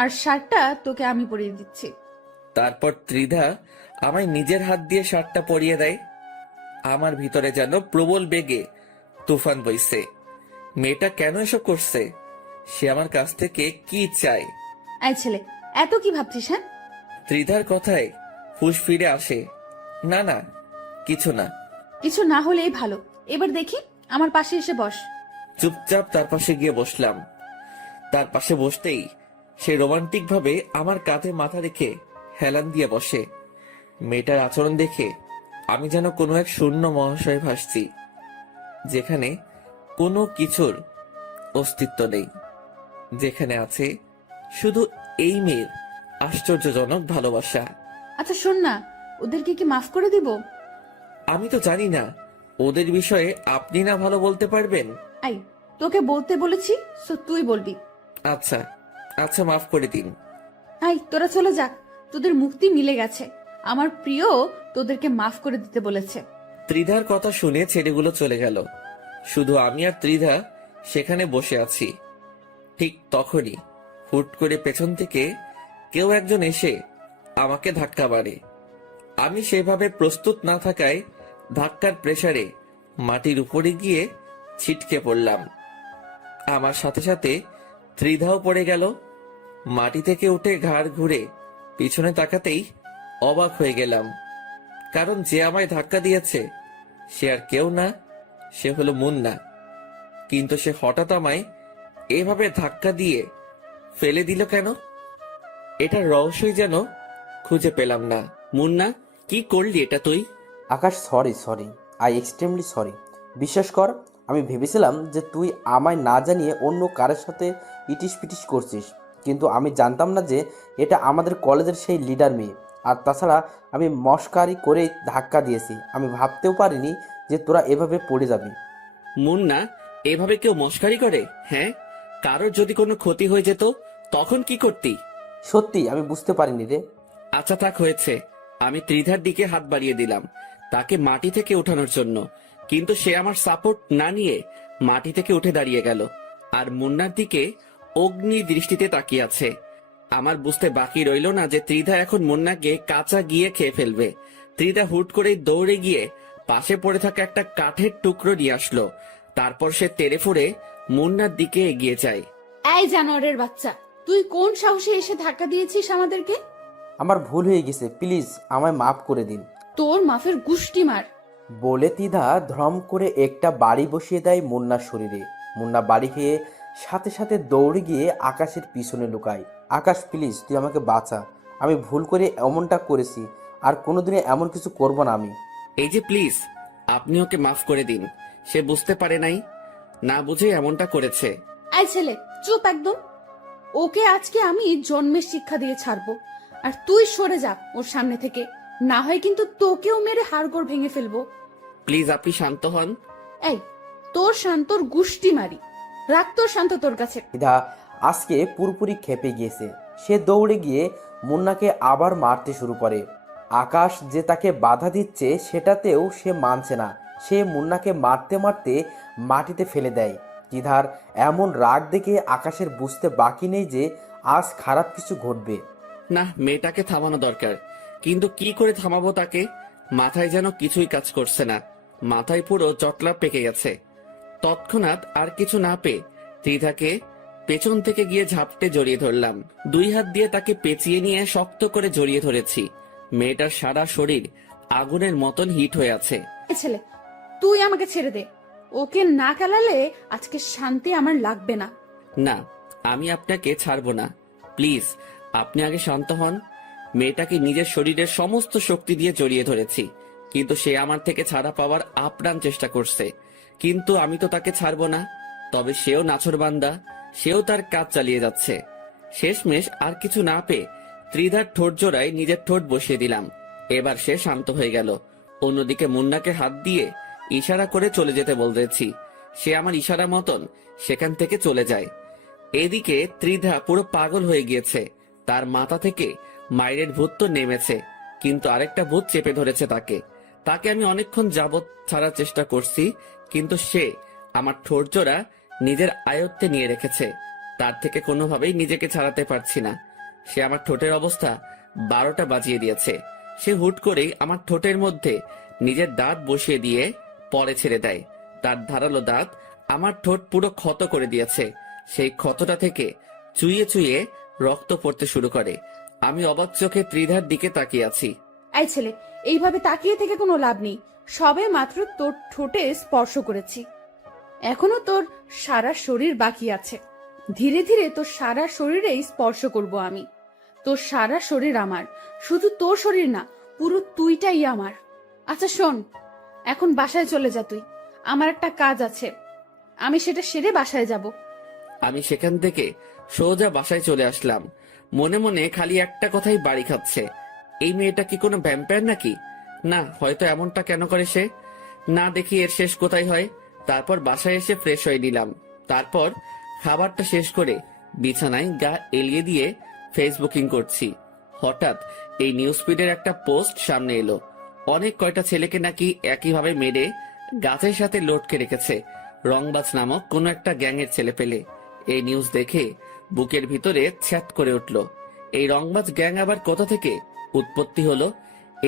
আর শার্টটা তোকে আমি পরিয়ে দিচ্ছি। তারপর ত্রিধা আমায় নিজের হাত দিয়ে শার্টটা পরিয়ে দেয়। আমার ভিতরে যেন প্রবল বেগে তুফান বইছে। মেয়েটা কেন এসব করছে? সে আমার কাছ থেকে কি চায়? এই ছেলে, এত কি ভাবছিস? হ্যাঁ, ত্রিধার কথায় হুঁশ ফিরে আসে। না না, কিছু না। কিছু না হলেই ভালো। এবার দেখি, আমার পাশে এসে বস। চুপচাপ তার পাশে গিয়ে বসলাম। তার পাশে বসতেই সে রোমান্টিক ভাবে আমার কাঁধে মাথা রেখে হেলান দিয়ে বসে। মেয়েটার আচরণ দেখে আমি যেন কোনো এক শূন্য মহাশয়ে ভাসছি, যেখানে কোনো কিছুর অস্তিত্ব নেই, যেখানে আছে শুধু এই মেয়ের আশ্চর্যজনক ভালোবাসা। আচ্ছা শোন না, ওদেরকে কি মাফ করে দিব? আমি তো জানি না, ওদের বিষয়ে আপনি না ভালো বলতে পারবেন। আই, তোকে বলতে বলেছি, সো তুই বলবি। আচ্ছা আচ্ছা, মাফ করে দিন। আই, তোরা চলে যা, তোদের মুক্তি মিলে গেছে। আমার প্রিয় তোদেরকে মাফ করে দিতে বলেছে। ত্রিধার কথা শুনে ছেলেগুলো চলে গেল। শুধু আমি আর ত্রিধা সেখানে বসে আছি। ঠিক তখনই হুট করে পেছন থেকে কেউ একজন এসে আমাকে ধাক্কা মারে। আমি সেভাবে প্রস্তুত না থাকায় ধাক্কার প্রেসারে মাটির উপরে গিয়ে ছিটকে পড়লাম। আমার সাথে সাথে ত্রিধাও পড়ে গেল। মাটি থেকে উঠে ঘাড় ঘুরে পিছনে তাকাতেই অবাক হয়ে গেলাম, কারণ যে আমায় ধাক্কা দিয়েছে সে আর কেউ না, সে হলো মুন্না। কিন্তু সে হঠাৎ আমায় এভাবে ধাক্কা দিয়ে ফেলে দিল কেন? এটার রহস্যই যেন খুঁজে পেলাম না। মুন্না, কি করলি এটা তুই? Akash, sorry sorry, I extremely sorry. বিশ্বাস কর, আমি ভেবেছিলাম যে তুই আমায় না জানিয়ে অন্য কারোর সাথে ইটিস পিটিস করছিস, কিন্তু আমি জানতাম না যে এটা আমাদের কলেজের সেই লিডার মেয়ে। আর তাছাড়া আমি মস্কারি করে ধাক্কা দিয়েছি, আমি ভাবতেও পারিনি যে তোরা এভাবে পড়ে যাবি। মুন্না, এভাবে কেউ মস্কারি করে? হ্যাঁ, কারোর যদি কোনো ক্ষতি হয়ে যেত তখন কি করতি? সত্যি আমি বুঝতে পারিনি রে। আচ্ছা থাক, হয়েছে। আমি ত্রিধার দিকে হাত বাড়িয়ে দিলাম তাকে মাটি থেকে ওঠানোর জন্য, কিন্তু সে আমার সাপোর্ট না নিয়ে মাটি থেকে উঠে দাঁড়িয়ে গেল আর মুন্নার দিকে অগ্নি দৃষ্টিতে তাকিয়ে আছে। আমার বুঝতে বাকি রইল না যে ত্রিধা এখন মুন্নাকে কাঁচা গিয়ে খেয়ে ফেলবে। ত্রিধা হুট করে দৌড়ে গিয়ে পাশে পড়ে থাকা একটা কাঠের টুকরো নিয়ে আসলো। তারপর সে তেড়ে ফুড়ে মুন্নার দিকে এগিয়ে যায়। এই জানোয়ারের বাচ্চা, তুই কোন সাহসে এসে ধাক্কা দিয়েছিস আমাদেরকে? আমার ভুল হয়ে গেছে, প্লিজ আমায় মাফ করে দিন। তোর মাফের গুষ্টি মার। বলে তিধা ধ্রম করে একটা বাড়ি বসিয়ে দেয় মুন্নার শরীরে। মুন্না বাড়ি খেয়ে সাথে সাথে দৌড়ে গিয়ে আকাশের পিছনে লুকায়। আকাশ, প্লিজ তুই আমাকে বাঁচা, আমি ভুল করে এমনটা করেছি, আর কোনোদিনও এমন কিছু করব না আমি। এই যে প্লিজ, আপনি ওকে মাফ করে দিন। সে বুঝতে পারে নাই, না বুঝে এমনটা করেছে। এই ছেলে, চুপ একদম। ওকে আজকে আমি জন্মের শিক্ষা দিয়ে ছাড়বো, আর তুই সরে যা ওর সামনে থেকে, না হয় কিন্তু তোকেও মেরে হাড়গোড় ভেঙে ফেলবো। প্লিজ আপনি শান্ত হন। এই, তোর শান্তর গুষ্টি মারি। রাখ তোর শান্ত তোর কাছে। তিধা আজকে পুরোপুরি খেপে গিয়েছে। সে দৌড়ে গিয়ে মুন্নাকে আবার মারতে শুরু করে। আকাশ যে তাকে বাধা দিচ্ছে সেটাতেও সে মানছে না। সে মুন্নাকে মারতে মারতে মাটিতে ফেলে দেয়। তিধার এমন রাগ দেখে আকাশের বুঝতে বাকি নেই যে আজ খারাপ কিছু ঘটবে। না, মেয়েটাকে থামানো দরকার, কিন্তু কি করে থামাবো তাকে? মাথায় যেন কিছুই কাজ করছে না, মাথায় পুরো জটলা পেকে গেছে। তৎক্ষণাৎ আর কিছু না পেয়ে ত্রিধাকে পেছন থেকে গিয়ে ঝাপটে জড়িয়ে ধরলাম। 2 হাত দিয়ে তাকে পেঁচিয়ে নিয়ে শক্ত করে জড়িয়ে ধরেছি। মেয়েটার সারা শরীর আগুনের মতন হিট হয়ে আছে। এ ছেলে, তুই আমাকে ছেড়ে দে। ওকে না খেলালে আজকে শান্তি আমার লাগবে না। না, আমি আপনাকে ছাড়বো না। প্লিজ, আপনি আগে শান্ত হন। মেয়েটাকে নিজের শরীরের সমস্ত শক্তি দিয়ে জড়িয়ে ধরেছি, কিন্তু সে আমার থেকে ছাড়া পাওয়ার আপ্রাণ চেষ্টা করছে। কিন্তু আমি তো তাকে ছাড়বো না। তবে সেও নাছোড়বান্দা, সেও তার কাজ চালিয়ে যাচ্ছে। শেষমেশ আর কিছু না পেয়ে ত্রিধার ঠোঁট জোড়ায় নিজের ঠোঁট বসিয়ে দিলাম। এবার সে শান্ত হয়ে গেল। অন্যদিকে মুন্নাকে হাত দিয়ে ইশারা করে চলে যেতে বলতেছি। সে আমার ইশারা মতন সেখান থেকে চলে যায়। এদিকে ত্রিধা পুরো পাগল হয়ে গিয়েছে। তার মাথা থেকে মায়ের ভূত তো নেমেছে, কিন্তু আরেকটা ভূত চেপে ধরেছে তাকে। তাকে আমি অনেকক্ষণ যাবৎ ছাড়ার চেষ্টা করছি, কিন্তু সে আমার ঠোঁট জোড়া নিজের আয়ত্তে নিয়ে রেখেছে। তার থেকে কোনোভাবেই নিজেকে ছাড়াতে পারছি না। সে আমার ঠোঁটের অবস্থা 12টা বাজিয়ে দিয়েছে। সে হুট করেই আমার ঠোঁটের মধ্যে নিজের দাঁত বসিয়ে দিয়ে পরে ছেড়ে দেয়। তার ধারালো দাঁত আমার ঠোঁট পুরো ক্ষত করে দিয়েছে। সেই ক্ষতটা থেকে চুইয়ে চুইয়ে রক্ত পড়তে শুরু করে। আমি অবাক চোখে ত্রিধার দিকে তাকিয়ে আছি। এই ছেলে, এইভাবে তাকিয়ে থেকে কোনো লাভ নেই। সবে মাত্র তোর ঠোঁটে স্পর্শ করেছি, এখনো তোর সারা শরীর বাকি আছে। ধীরে ধীরে তোর সারা শরীরে স্পর্শ করব আমি। তোর সারা শরীর আমার, শুধু তোর শরীর না, পুরো তুইটাই আমার। আচ্ছা শোন, এখন বাসায় চলে যা তুই। আমার একটা কাজ আছে, আমি সেটা সেরে বাসায় যাব। আমি সেখান থেকে সোজা বাসায় চলে আসলাম। মনে মনে খালি একটা কথাই বাড়ি খাচ্ছে, এই মেয়েটা কি কোনো ভ্যাম্পায়ার নাকি? না, হয়তো এমনটা কেন করে সে? না দেখি এর শেষ কোথায় হয়। তারপর বাসায় এসে ফ্রেশ হয়ে নিলাম। তারপর খাবারটা শেষ করে বিছানায় গা এলিয়ে দিয়ে ফেসবুকিং করছি। হঠাৎ এই নিউজ ফিডের একটা পোস্ট সামনে এলো। অনেক কয়টা ছেলেকে নাকি একইভাবে মেরে গাছের সাথে লটকে রেখেছে রংবাজ নামক কোনো একটা গ্যাংয়ের ছেলে পেলে। এই নিউজ দেখে বুকের ভিতরে ছ্যাত করে উঠল। এই রংবাজ গ্যাং আবার কোথা থেকে উৎপত্তি হলো?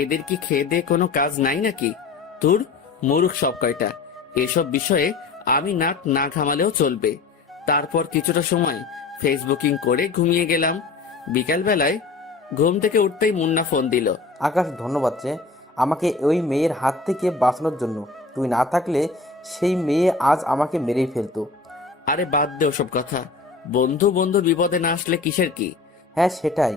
এদের কি খেয়ে দিয়ে কোনো কাজ নাই নাকি? তোর মূর্খ সব কয়টা। এসব বিষয়ে আমি নাক না ঘামালেও চলবে। তারপর কিছুটা সময় ফেসবুকিং করে ঘুমিয়ে গেলাম। বিকাল বেলায় ঘুম থেকে উঠতেই মুন্না ফোন দিল। আকাশ, ধন্যবাদ রে আমাকে ওই মেয়ের হাত থেকে বাঁচানোর জন্য। তুই না থাকলে সেই মেয়ে আজ আমাকে মেরেই ফেলতো। আরে বাদ দে ওসব কথা। বন্ধু বন্ধু বিপদে না আসলে কিসের কি? হ্যাঁ সেটাই।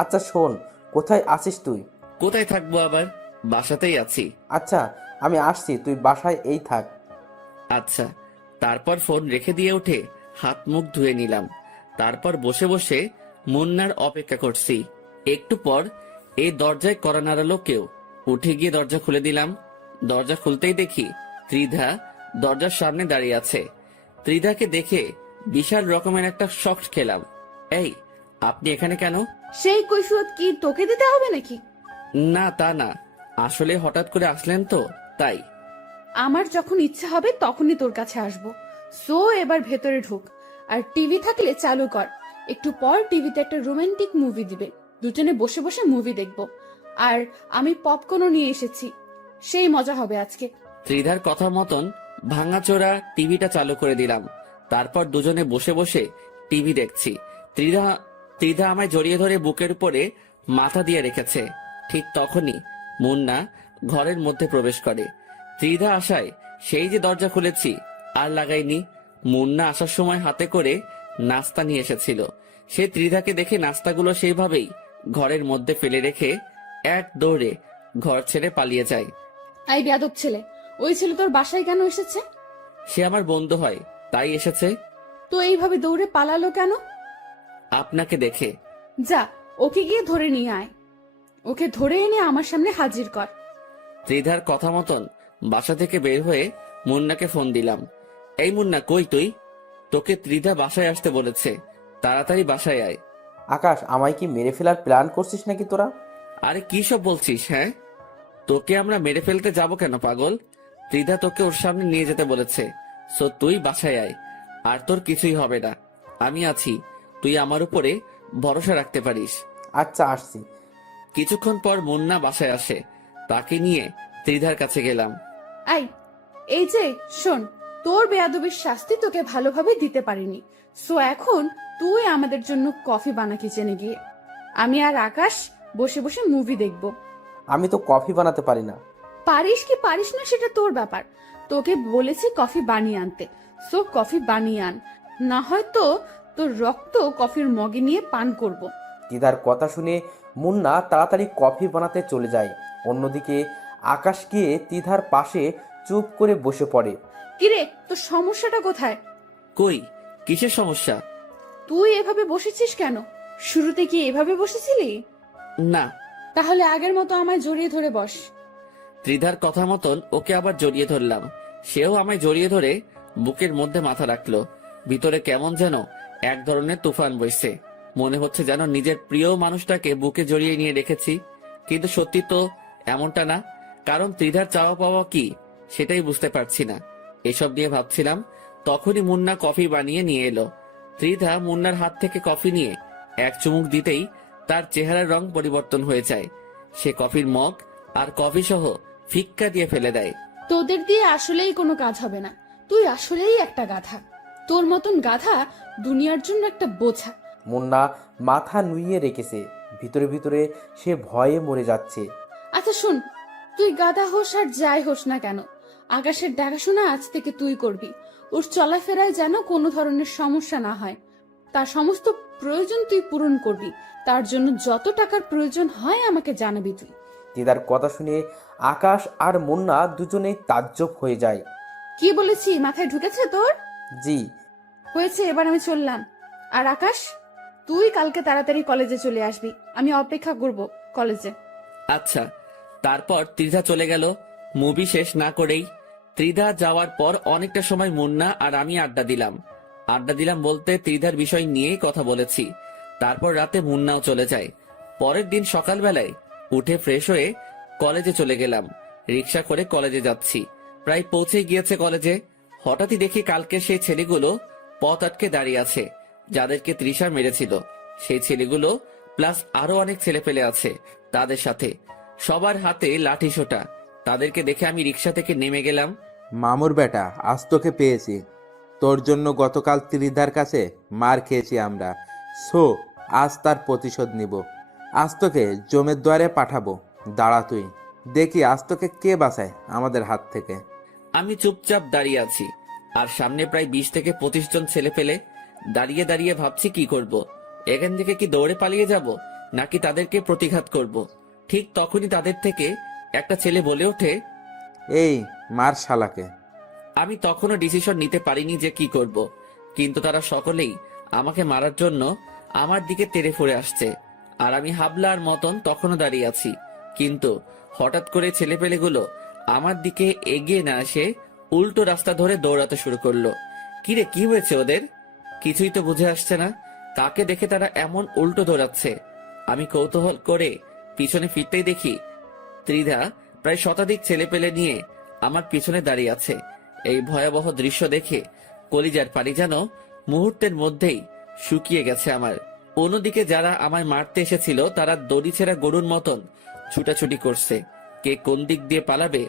আচ্ছা শোন, কোথায় আছিস তুই? কোথায় থাকবো আবার, বাসাতেই আছি। আচ্ছা আমি আসছি, তুই বাসায় এই থাক। আচ্ছা। তারপর ফোন রেখে দিয়ে উঠে হাত মুখ ধুয়ে নিলাম। তারপর বসে বসে মুন্নার অপেক্ষা করছি। একটু পর এই দরজায় কড়া নাড়ালো কেউ। উঠে গিয়ে দরজা খুলে দিলাম। দরজা খুলতেই দেখি ত্রিধা দরজার সামনে দাঁড়িয়ে আছে। ত্রিধাকে দেখে বিশাল রকমের একটা শক খেলাম। এই, আপনি এখানে কেন? সেই কৈফিয়ত কি তোকে দিতে হবে নাকি? না, তা না, আসলে হঠাৎ করে আসলেন তো তাই। আমার যখন ইচ্ছা হবে তখনই তোর কাছে আসবো। সো এবার ভেতরে ঢুক, আর টিভি থাকলে চালু কর। একটু পর টিভিতে একটা রোমান্টিক মুভি দিবে, দুজনে বসে বসে মুভি দেখব। আর আমি পপকর্নও নিয়ে এসেছি, সেই মজা হবে আজকে। ত্রিধার কথা মতন ভাঙাচোরা টিভিটা চালু করে দিলাম। তারপর দুজনে বসে বসে টিভি দেখছি। ত্রিধা ত্রিধা আমায় জড়িয়ে ধরে বুকের উপরে মাথা দিয়ে রেখেছে। ঠিক তখনই মুন্না ঘরের মধ্যে প্রবেশ করে। ত্রিধা আসায় সেই যে দরজা খুলেছি আর লাগাইনি। মুন্না আসার সময় হাতে করে নাস্তা নিয়ে এসেছিল। সে ত্রিধাকে দেখে নাস্তাগুলো সেইভাবেই ঘরের মধ্যে ফেলে রেখে এক দৌড়ে ঘর ছেড়ে পালিয়ে যায়। এই বেয়াদব ছেলে, ওই ছেলে তোর বাসায় কেন এসেছে? সে আমার বন্ধু হয়, তাই এসেছে। তো এইভাবে দৌড়ে পালালো কেন? আপনাকে দেখে। যা, ওকে গিয়ে ধরে নিয়ে আয়। ওকে ধরে এনে আমার সামনে হাজির কর। ত্রিধার কথা মতন বাসা থেকে বের হয়ে মুন্নাকে ফোন দিলাম। এই মুন্না, কই তুই? তোকে ত্রিধা বাসায় আসতে বলেছে, তাড়াতাড়ি বাসায় আয়। আকাশ, আমায় কি মেরে ফেলার প্ল্যান করছিস নাকি তোরা? আরে কি সব বলছিস? হ্যাঁ, তোকে আমরা মেরে ফেলতে যাব কেন পাগল? ত্রিধা তোকে ওর সামনে নিয়ে যেতে বলেছে। সো তুই বাসায় আয়, আর তোর কিছুই হবে না। আমি আছি, তুই আমার উপরে ভরসা রাখতে পারিস। আচ্ছা আসছি। কিছুক্ষণ পর মুন্না বাসায় আসে। তাকে নিয়ে ত্রিধার কাছে গেলাম। এই যে শোন, তোর বেয়াদবির শাস্তি তোকে ভালোভাবে দিতে পারিনি, সো এখন তুই আমাদের জন্য কফি বানা কিচেনে গিয়ে। আমি আর আকাশ বসে বসে মুভি দেখব। আমি তো কফি বানাতে পারি না। পারিস কি পারিস না সেটা তোর ব্যাপার। তোকে বলেছি কফি বানিয়ে আনতে, সো কফি বানিয়ে আন, না হয়তো তোর রক্ত কফির মগে নিয়ে পান করব। দিদার কথা শুনে মুন্না তাড়াতাড়ি কফি বানাতে চলে যায়। অন্যদিকে আকাশ গিয়ে তিধার পাশে চুপ করে বসে পড়ে। কিরে, তোর সমস্যাটা কোথায়? কই, কিসের সমস্যা? তুই এভাবে বসেছিস কেন? শুরুতে কি এভাবে বসেছিলি? না। তাহলে আগের মতো আমায় জড়িয়ে ধরে বস। ত্রিধার কথা মতন ওকে আবার জড়িয়ে ধরলাম। সেও আমায় জড়িয়ে ধরে বুকের মধ্যে মাথা রাখলো। ভিতরে কেমন যেন এক ধরনের তুফান বইছে। মনে হচ্ছে যেন নিজের প্রিয় মানুষটাকে বুকে জড়িয়ে নিয়ে রেখেছি, কিন্তু সত্যি তো এমনটা না। কারণ ত্রিধার চাওয়া পাওয়া কি সেটাই বুঝতে পারছি না। এসব নিয়ে ভাবছিলাম, তখনই মুন্না কফি বানিয়ে নিয়ে এলো। ত্রিধা মুন্নার হাত থেকে কফি নিয়ে এক চুমুক দিতেই তার চেহারার রং পরিবর্তন হয়ে যায়। সে কফির মগ আর কফি সহ ফিক্কা দিয়ে ফেলে দেয়। তোদের দিয়ে আসলেই কোনো কাজ হবে না। তুই আসলেই একটা গাধা। তোর মতন গাধা দুনিয়ার জন্য একটা বোঝা। মুন্না মাথা নুইয়ে রেখেছে। ভিতরে ভিতরে সে ভয়ে মরে যাচ্ছে। আচ্ছা শুন, তুই গাধা হোস আর যাই হোস না কেন, আকাশের দেখাশোনা আজ থেকে তুই করবি। ওর চলাফেরায় যেন কোনো ধরনের সমস্যা না হয়। তার সমস্ত প্রয়োজন তুই পূরণ করবি। তার জন্য যত টাকার প্রয়োজন হয় আমাকে জানাবি তুই। দিদার কথা শুনে আকাশ আর মুন্না দুজনেই তাজ্জব হয়ে যায়। কি বলেছি মাথায় ঢুকেছে তোর? জি। হয়েছে, এবার আমি চললাম। আর আকাশ, তুই কালকে তাড়াতাড়ি কলেজে চলে আসবি। আমি অপেক্ষা করব কলেজে। আচ্ছা। তারপর ত্রিধা চলে গেল। মুভি শেষ না করেই ত্রিধা যাওয়ার পর অনেকটা সময় মুন্না আর আমি আড্ডা দিলাম বলতে ত্রিধার বিষয় নিয়েই কথা বলেছি। তারপর রাতে মুন্নাও চলে যায়। পরের দিন সকালবেলায় উঠে ফ্রেশ হয়ে কলেজে চলে গেলাম। রিক্সা করে কলেজে যাচ্ছি। প্রায় পৌঁছে গিয়েছে কলেজে। হঠাৎই দেখি কালকে সেই ছেলেগুলো পথ আটকে দাঁড়িয়ে আছে, যাদেরকে তৃষা মেরেছিল। সেই ছেলেগুলো প্লাস আরো অনেক ছেলে পেলে আছে তাদের সাথে, সবার হাতে লাঠি সোটা। তাদেরকে দেখে আমি রিক্সা থেকে নেমে গেলাম। মামুর বেটা, আজ তোকে পেয়েছি। তোর জন্য গতকাল ত্রিধার কাছে মার খেয়েছি আমরা, সো আজ তার প্রতিশোধ নিব। আজ তোকে জমের দ্বারে পাঠাবো। দাঁড়া তুই, দেখি আজ তোকে কে বাঁচায় আমাদের হাত থেকে। আমি চুপচাপ দাঁড়িয়ে আছি, আর সামনে প্রায় 20 থেকে 25 জন ছেলে পেলে দাঁড়িয়ে দাঁড়িয়ে ভাবছি কি করব। এখান থেকে কি দৌড়ে পালিয়ে যাব, নাকি তাদেরকে প্রতিঘাত করব। ঠিক তখনই তাদের থেকে একটা ছেলে বলে ওঠে, এই মার শালাকে। আমি তখনও ডিসিশন নিতে পারিনি যে কি করব, কিন্তু তারা সকলেই আমাকে মারার জন্য আমার দিকে তেড়ে ফুড়ে আসছে। আর আমি হাবলার মতন তখনও দাঁড়িয়ে আছি। কিন্তু হঠাৎ করে ছেলেপেলেগুলো আমার দিকে এগিয়ে না এসে উল্টো রাস্তা ধরে দৌড়াতে শুরু করলো। কিরে, কি হয়েছে ওদের? কিছুই তো বুঝে আসছে না, কাকে দেখে তারা এমন উল্টো দৌড়াচ্ছে। আমি কৌতূহল করে পিছনে ফিরতেই দেখি ত্রিধা প্রায় শতাধিক ছেলেপেলে নিয়ে আমার পিছনে দাঁড়িয়ে আছে। এই ভয়াবহ দৃশ্য দেখে কলিজার পানি যেন মুহূর্তের মধ্যেই শুকিয়ে গেছে আমার। অন্যদিকে যারা আমায় মারতে এসেছিল তারা দড়ি ছেঁড়া গরুর মতন ছুটাছুটি করছে। কে কোন দিক দিয়ে পালাবে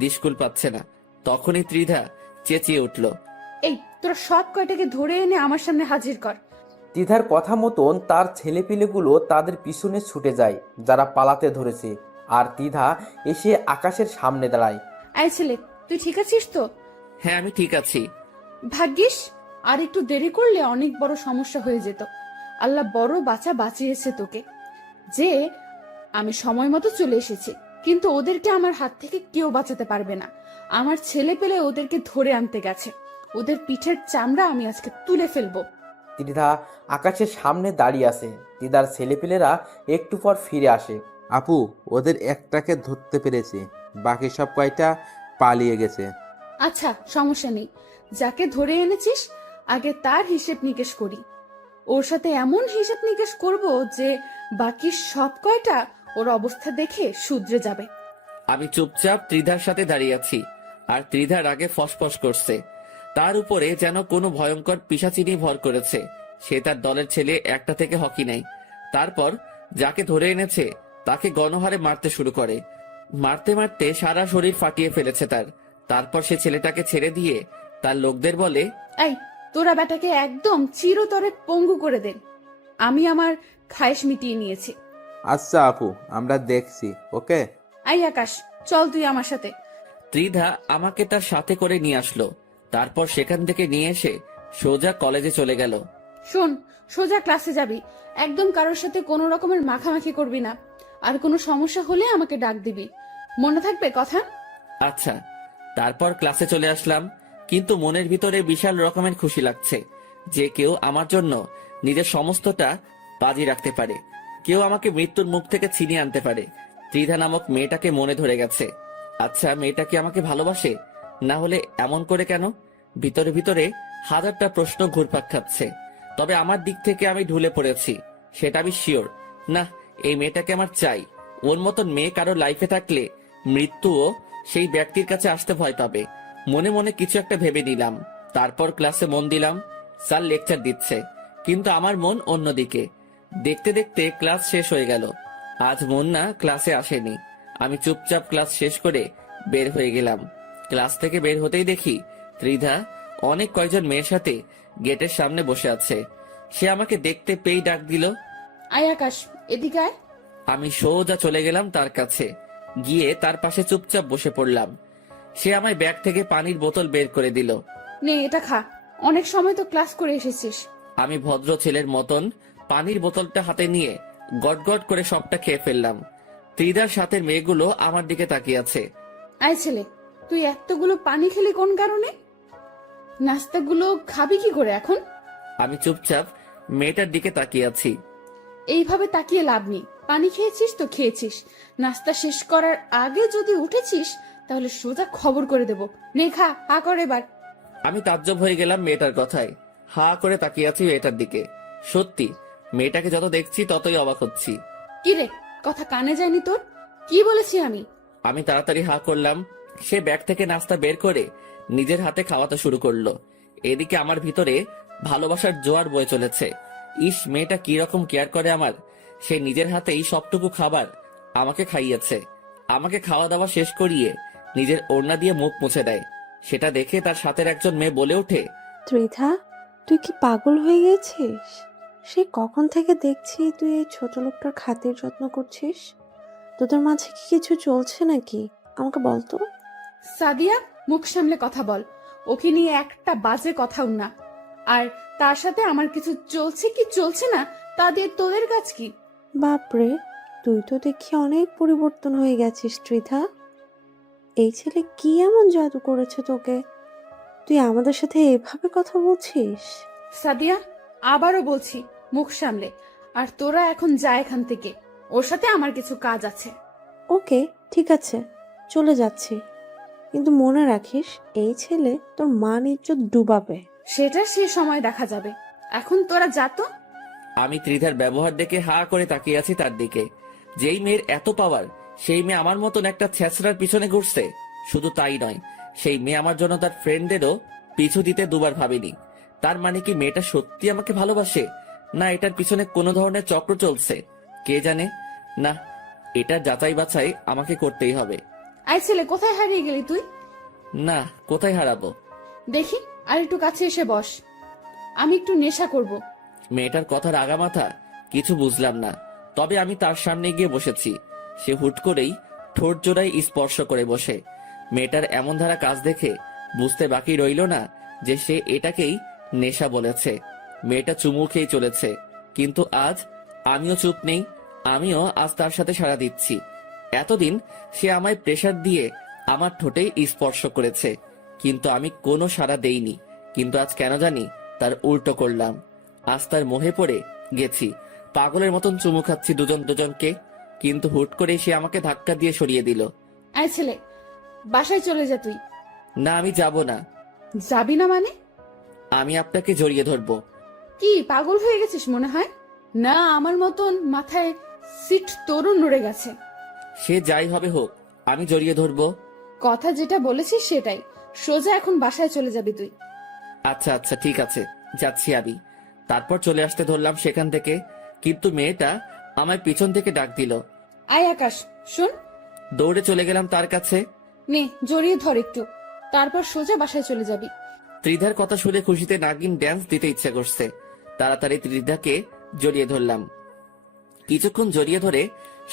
দিশকুল পাচ্ছে না। তখনই ত্রিধা চেঁচিয়ে উঠল, এই তোরা সব কয়টাকে ধরে এনে আমার সামনে হাজির কর। তিধার কথা মতন তার ছেলেপিলেগুলো তাদের পিছনে ছুটে যায় যারা পালাতে ধরেছে। আর তিধা এসে আকাশের সামনে দাঁড়ায়। এই ছেলে, তুই ঠিক আছিস তো? হ্যাঁ, আমি ঠিক আছি। ভাগ্যিস, আর একটু দেরি করলে অনেক বড় সমস্যা হয়ে যেত। আল্লাহ বড় বাঁচিয়েছে তোকে, যে আমি সময় মতো চলে এসেছি। কিন্তু ওদেরকে আমার হাত থেকে কেউ বাঁচাতে পারবে না। আমার ছেলে পেলে ওদেরকে ধরে আনতে গেছে। ওদের পিঠের চামড়া আমি আজকে তুলে ফেলবো। তিধা আকাশের সামনে দাঁড়িয়ে আছে। তিধার ছেলেপিলেরা একটু পর ফিরে আসে। আপু, ওদের একটাকে ধরতে পেরেছি, বাকি সব কয়টা পালিয়ে গেছে। আচ্ছা, সমস্যা নেই। যাকে ধরে এনেছিস আগে তার হিসেব নিকেশ করি। ওর সাথে এমন হিসেব নিকেশ করব যে বাকি সব কয়টা ওর অবস্থা দেখে শুধরে যাবে। আমি চুপচাপ ত্রিধার সাথে দাঁড়িয়ে আছি, আর ত্রিধার আগে ফসফস করছে। তার উপরে যেন কোনো ভয়ঙ্কর পিশাচিনি ভর করেছে। সে তার দলের ছেলে একটা থেকে হকি নেই। তারপর যাকে ধরে এনেছে তাকে গণহারে মারতে শুরু করে। মারতে মারতে সারা শরীর ফাটিয়ে ফেলেছে তার। তারপর সে ছেলেটাকে ছেড়ে দিয়ে তার লোকদের বলে, এই তোরা বেটাকে একদম চিরতরে পঙ্গু করে দেন। আমি আমার খায়েশ মিটিয়ে নিয়েছি। আচ্ছা আপু, আমরা দেখছি। ওকে। এই আকাশ, চল তুই আমার সাথে। ত্রিধা আমাকে তার সাথে করে নিয়ে আসলো। তারপর সেখান থেকে নিয়ে এসে সোজা কলেজে চলে গেল। শোন, সোজা ক্লাসে যাবি, একদম কারোর সাথে কোনো রকমের মাখামাখি করবি না। আর কোনো সমস্যা হলে আমাকে ডাক দিবি, মনে থাকবে কথা? আচ্ছা। তারপর ক্লাসে চলে আসলাম, কিন্তু মনের ভিতরে বিশাল রকমের খুশি লাগছে যে কেউ আমার জন্য নিজের সমস্তটা বাজি রাখতে পারে, কেউ আমাকে মৃত্যুর মুখ থেকে ছিনিয়ে আনতে পারে। ত্রিধা নামক মেয়েটাকে মনে ধরে গেছে। আচ্ছা, মেয়েটা কি আমাকে ভালোবাসে? না হলে এমন করে কেন? ভিতরে ভিতরে হাজারটা প্রশ্ন ঘুরপাক খাচ্ছে। তবে আমার দিক থেকে আমি ঢুলে পড়েছি, সেটা আমি শিওর। না, এই মেয়েটাকে আমার চাই। ওর মতন মেয়ে কারো লাইফে থাকলে মৃত্যুও সেই ব্যক্তির কাছে আসতে ভয় পাবে। মনে মনে কিছু একটা ভেবে নিলাম। তারপর ক্লাসে মন দিলাম। স্যার লেকচার দিচ্ছে, কিন্তু আমার মন অন্যদিকে। দেখতে দেখতে ক্লাস শেষ হয়ে গেল। আজ মন না ক্লাসে আসেনি। আমি চুপচাপ ক্লাস শেষ করে বের হয়ে গেলাম। ক্লাস থেকে বের হতেই দেখি ত্রিধা অনেক কয়েকজন মেয়ের সাথে গেটের সামনে বসে আছে। সে আমাকে দেখতে পেয়েই ডাক দিল। আয় আকাশ, এদিকে আয়। আমি সোজা চলে গেলাম তার কাছে, গিয়ে তার পাশে চুপচাপ বসে পড়লাম। সে আমায় ব্যাগ থেকে পানির বোতল বের করে দিল। নে এটা খা, অনেক সময় তো ক্লাস করে এসেছিস। আমি ভদ্র ছেলের মতন পানির বোতলটা হাতে নিয়ে গটগট করে সবটা খেয়ে ফেললাম। ত্রিধার সাথে মেয়েগুলো আমার দিকে তাকিয়ে আছে। আয় ছেলে, তুই এতগুলো পানি খেলি কোন কারণে? নাস্তাগুলো খাবি কি করে এখন? আমি চুপচাপ মেয়েটার দিকে তাকিয়ে আছি। এইভাবে তাকিয়ে লাভ নেই। পানি খেয়েছিস তো খেয়েছিস, নাস্তা শেষ করার আগে যদি উঠেছিস তাহলে সোজা খবর করে দেব। নে খা, হা কর এবার। আমি তাজ্জব হয়ে গেলাম মেয়েটার কথায়। হা করে তাকিয়ে আছি মেয়েটার দিকে। সত্যি, মেয়েটাকে যত দেখছি ততই অবাক হচ্ছি। কি রে, কথা কানে যায়নি তোর? কি বলেছি আমি? আমি তাড়াতাড়ি হা করলাম। সে ব্যাগ থেকে নাস্তা বের করে নিজের হাতে খাওয়াতে শুরু করলো। এদিকে আমার ভিতরে ভালোবাসার জোয়ার বয়ে চলেছে। ইস, মেয়েটা কি রকম কেয়ার করে আমার। সে নিজের হাতেই সবটুকু খাবার আমাকে খাইয়েছে। আমাকে খাওয়া দাওয়া শেষ করিয়ে নিজের ওড়না দিয়ে মুখ মুছে দেয়। সেটা দেখে তার সাথের একজন মেয়ে বলে ওঠে, ত্রিধা, তুই কি পাগল হয়ে গেছিস? সে কখন থেকে দেখছি তুই এই ছোট লোকটার খাতির যত্ন করছিস। তোদের মাঝে কি কিছু চলছে নাকি? আমাকে বলতো। সাদিয়া, মুখ সামলে কথা বল। ওকে নিয়ে একটা বাজে কথাও না। আর তার সাথে আমার কিছু চলছে কি চলছে না তা দিয়ে তোদের কাজ কি? বাপরে, তুই তো দেখি অনেক পরিবর্তন হয়ে গেছিস ত্রিধা। এই ছেলে কি এমন জাদু করেছে তোকে? তুই আমাদের সাথে এভাবে কথা বলছিস? সাদিয়া, আবারও বলছি, মুখ সামলে। আর তোরা এখন যা এখান থেকে, ওর সাথে আমার কিছু কাজ আছে। ওকে, ঠিক আছে, চলে যাচ্ছি। কিন্তু মনে রাখিস, এই ছেলে তোর মান ইজ্জত ডুবাবে। সেটা সে সময় দেখা যাবে, এখন তোরা যা তো। আমি ত্রিধার ব্যবহার দেখে হা করে তাকিয়ে আছি তার দিকে। যেই মেয়ের এত পাওয়ার, সেই মেয়ে আমার মতন একটা ছেঁচড়ার পিছনে ঘুরছে। শুধু তাই নয়, সেই মেয়ে আমার জন্য তার ফ্রেন্ডেরও পিছু দিতে দুবার ভাবিনি। তার মানে কি মেয়েটা সত্যি আমাকে ভালোবাসে, না এটার পিছনে কোনো ধরনের চক্র চলছে? কে জানে। না, এটা যাচাই বাছাই আমাকে করতেই হবে। আই ছেলে, কোথায় হারিয়ে গেলি তুই? না, কোথায় হারাবো? দেখি, আর একটু কাছে এসে বস, আমি একটু নেশা করব। মেয়েটার কথার আগামাথা কিছু বুঝলাম না, তবে আমি তার সামনে গিয়ে বসেছি। সে হুট করেই ঠোঁট জোড়ায় স্পর্শ করে বসে। মেয়েটার এমন ধারা কাজ দেখে বুঝতে বাকি রইল না যে সে এটাকেই নেশা বলেছে। মেয়েটা চুমু খেয়ে চলেছে, কিন্তু আজ আমিও চুপ নেই। আমিও আজ তার সাথে সাড়া দিচ্ছি। এতদিন সে আমায় প্রেসার দিয়ে আমার ঠোঁটেই স্পর্শ করেছে, কিন্তু আমি কোনো সাড়া দেইনি। কিন্তু আজ কেন জানি তার উল্টো করলাম। আজ তার মোহে পড়ে গেছি। পাগলের মতন চুমু খাচ্ছি দুজন দুজনকে, কিন্তু হুট করে সে আমাকে ধাক্কা দিয়ে সরিয়ে দিল। আই ছেলে, বাসায় চলে যা তুই। না, আমি যাব না। যাবি না মানে? আমি আপনাকে জড়িয়ে ধরবো। কি পাগল হয়ে গেছিস মনে হয়? না, আমার মতন মাথায় সিট তরুণ নড়ে গেছে। সে যাই হবে হোক, আমি জড়িয়ে ধরবো। কথা যেটা বলেছিস সেটাই। সোজা এখন বাসায় চলে যাবি তুই। আচ্ছা আচ্ছা, ঠিক আছে, যাচ্ছি আমি। তারপর চলে আসতে ধরলাম সেখান থেকে, কিন্তু মেয়েটা আমায় পিছন থেকে ডাক দিল। আয় আকাশ, শোন। দৌড়ে চলে গেলাম তার কাছে। নে জড়িয়ে ধর একটু, তারপর সোজা বাসায় চলে যাবি। ত্রিধার কথা শুনে খুশিতে নাগিন ড্যান্স দিতে ইচ্ছা করছে। তাড়াতাড়ি ত্রিধাকে জড়িয়ে ধরলাম। কিছুক্ষণ জড়িয়ে ধরে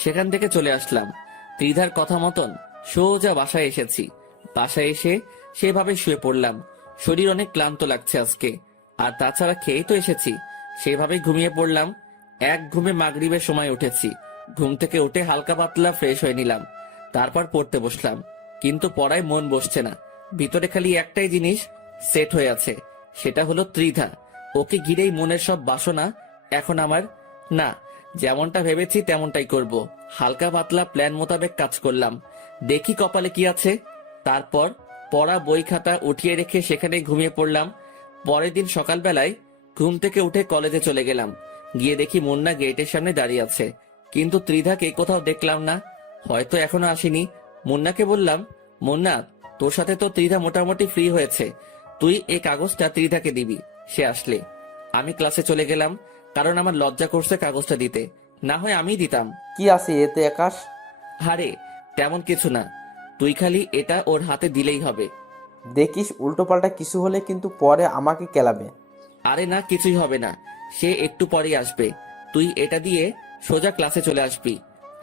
সেখান থেকে চলে আসলাম। ত্রিধার কথা মতন সোজা বাসায় এসেছি। বাসায় এসে সেভাবে শুয়ে পড়লাম। শরীর অনেক ক্লান্ত লাগছে আজকে, আর তাছাড়া খেয়েই তো এসেছি। সেভাবে ঘুমিয়ে পড়লাম। এক ঘুমে মাগরিবের সময় উঠেছি। ঘুম থেকে উঠে হালকা পাতলা ফ্রেশ হয়ে নিলাম। তারপর পড়তে বসলাম, কিন্তু পড়ায় মন বসছে না। ভিতরে খালি একটাই জিনিস সেট হয়ে আছে, সেটা হলো ত্রিধা। ওকে ঘিরেই মনের সব বাসনা এখন আমার। না, যেমনটা ভেবেছি তেমনটাই করব। হালকা পাতলা প্ল্যান মোতাবেক কাজ করলাম। দেখি কপালে কি আছে। তারপর পড়া বই খাতা উঠিয়ে রেখে সেখানে ঘুমিয়ে পড়লাম। পরের দিন সকালবেলায় ঘুম থেকে উঠে কলেজে চলে গেলাম। গিয়ে দেখি মুন্না গেটের সামনে দাঁড়িয়ে আছে, কিন্তু ত্রিধাকে কোথাও দেখলাম না। হয়তো এখনো আসেনি। মুন্নাকে বললাম, মুন্না, তোর সাথে তো ত্রিধা মোটামুটি ফ্রি হয়েছে, তুই এই কাগজটা ত্রিধাকে দিবি। সে আসলে আমি ক্লাসে চলে গেলাম, কারণ আমার লজ্জা করছে কাগজটা দিতে। না হয় আমি দিতাম। কি আছে এতে আকাশ? হারে, তেমন কিছু না, তুই খালি এটা ওর হাতে দিলেই হবে। দেখিস উল্টোপাল্টা কিছু হলে কিন্তু পরে আমাকে কেলাবে। আরে না, কিছুই হবে না, সে একটু পরেই আসবে। তুই এটা দিয়ে সোজা ক্লাসে চলে আসবি,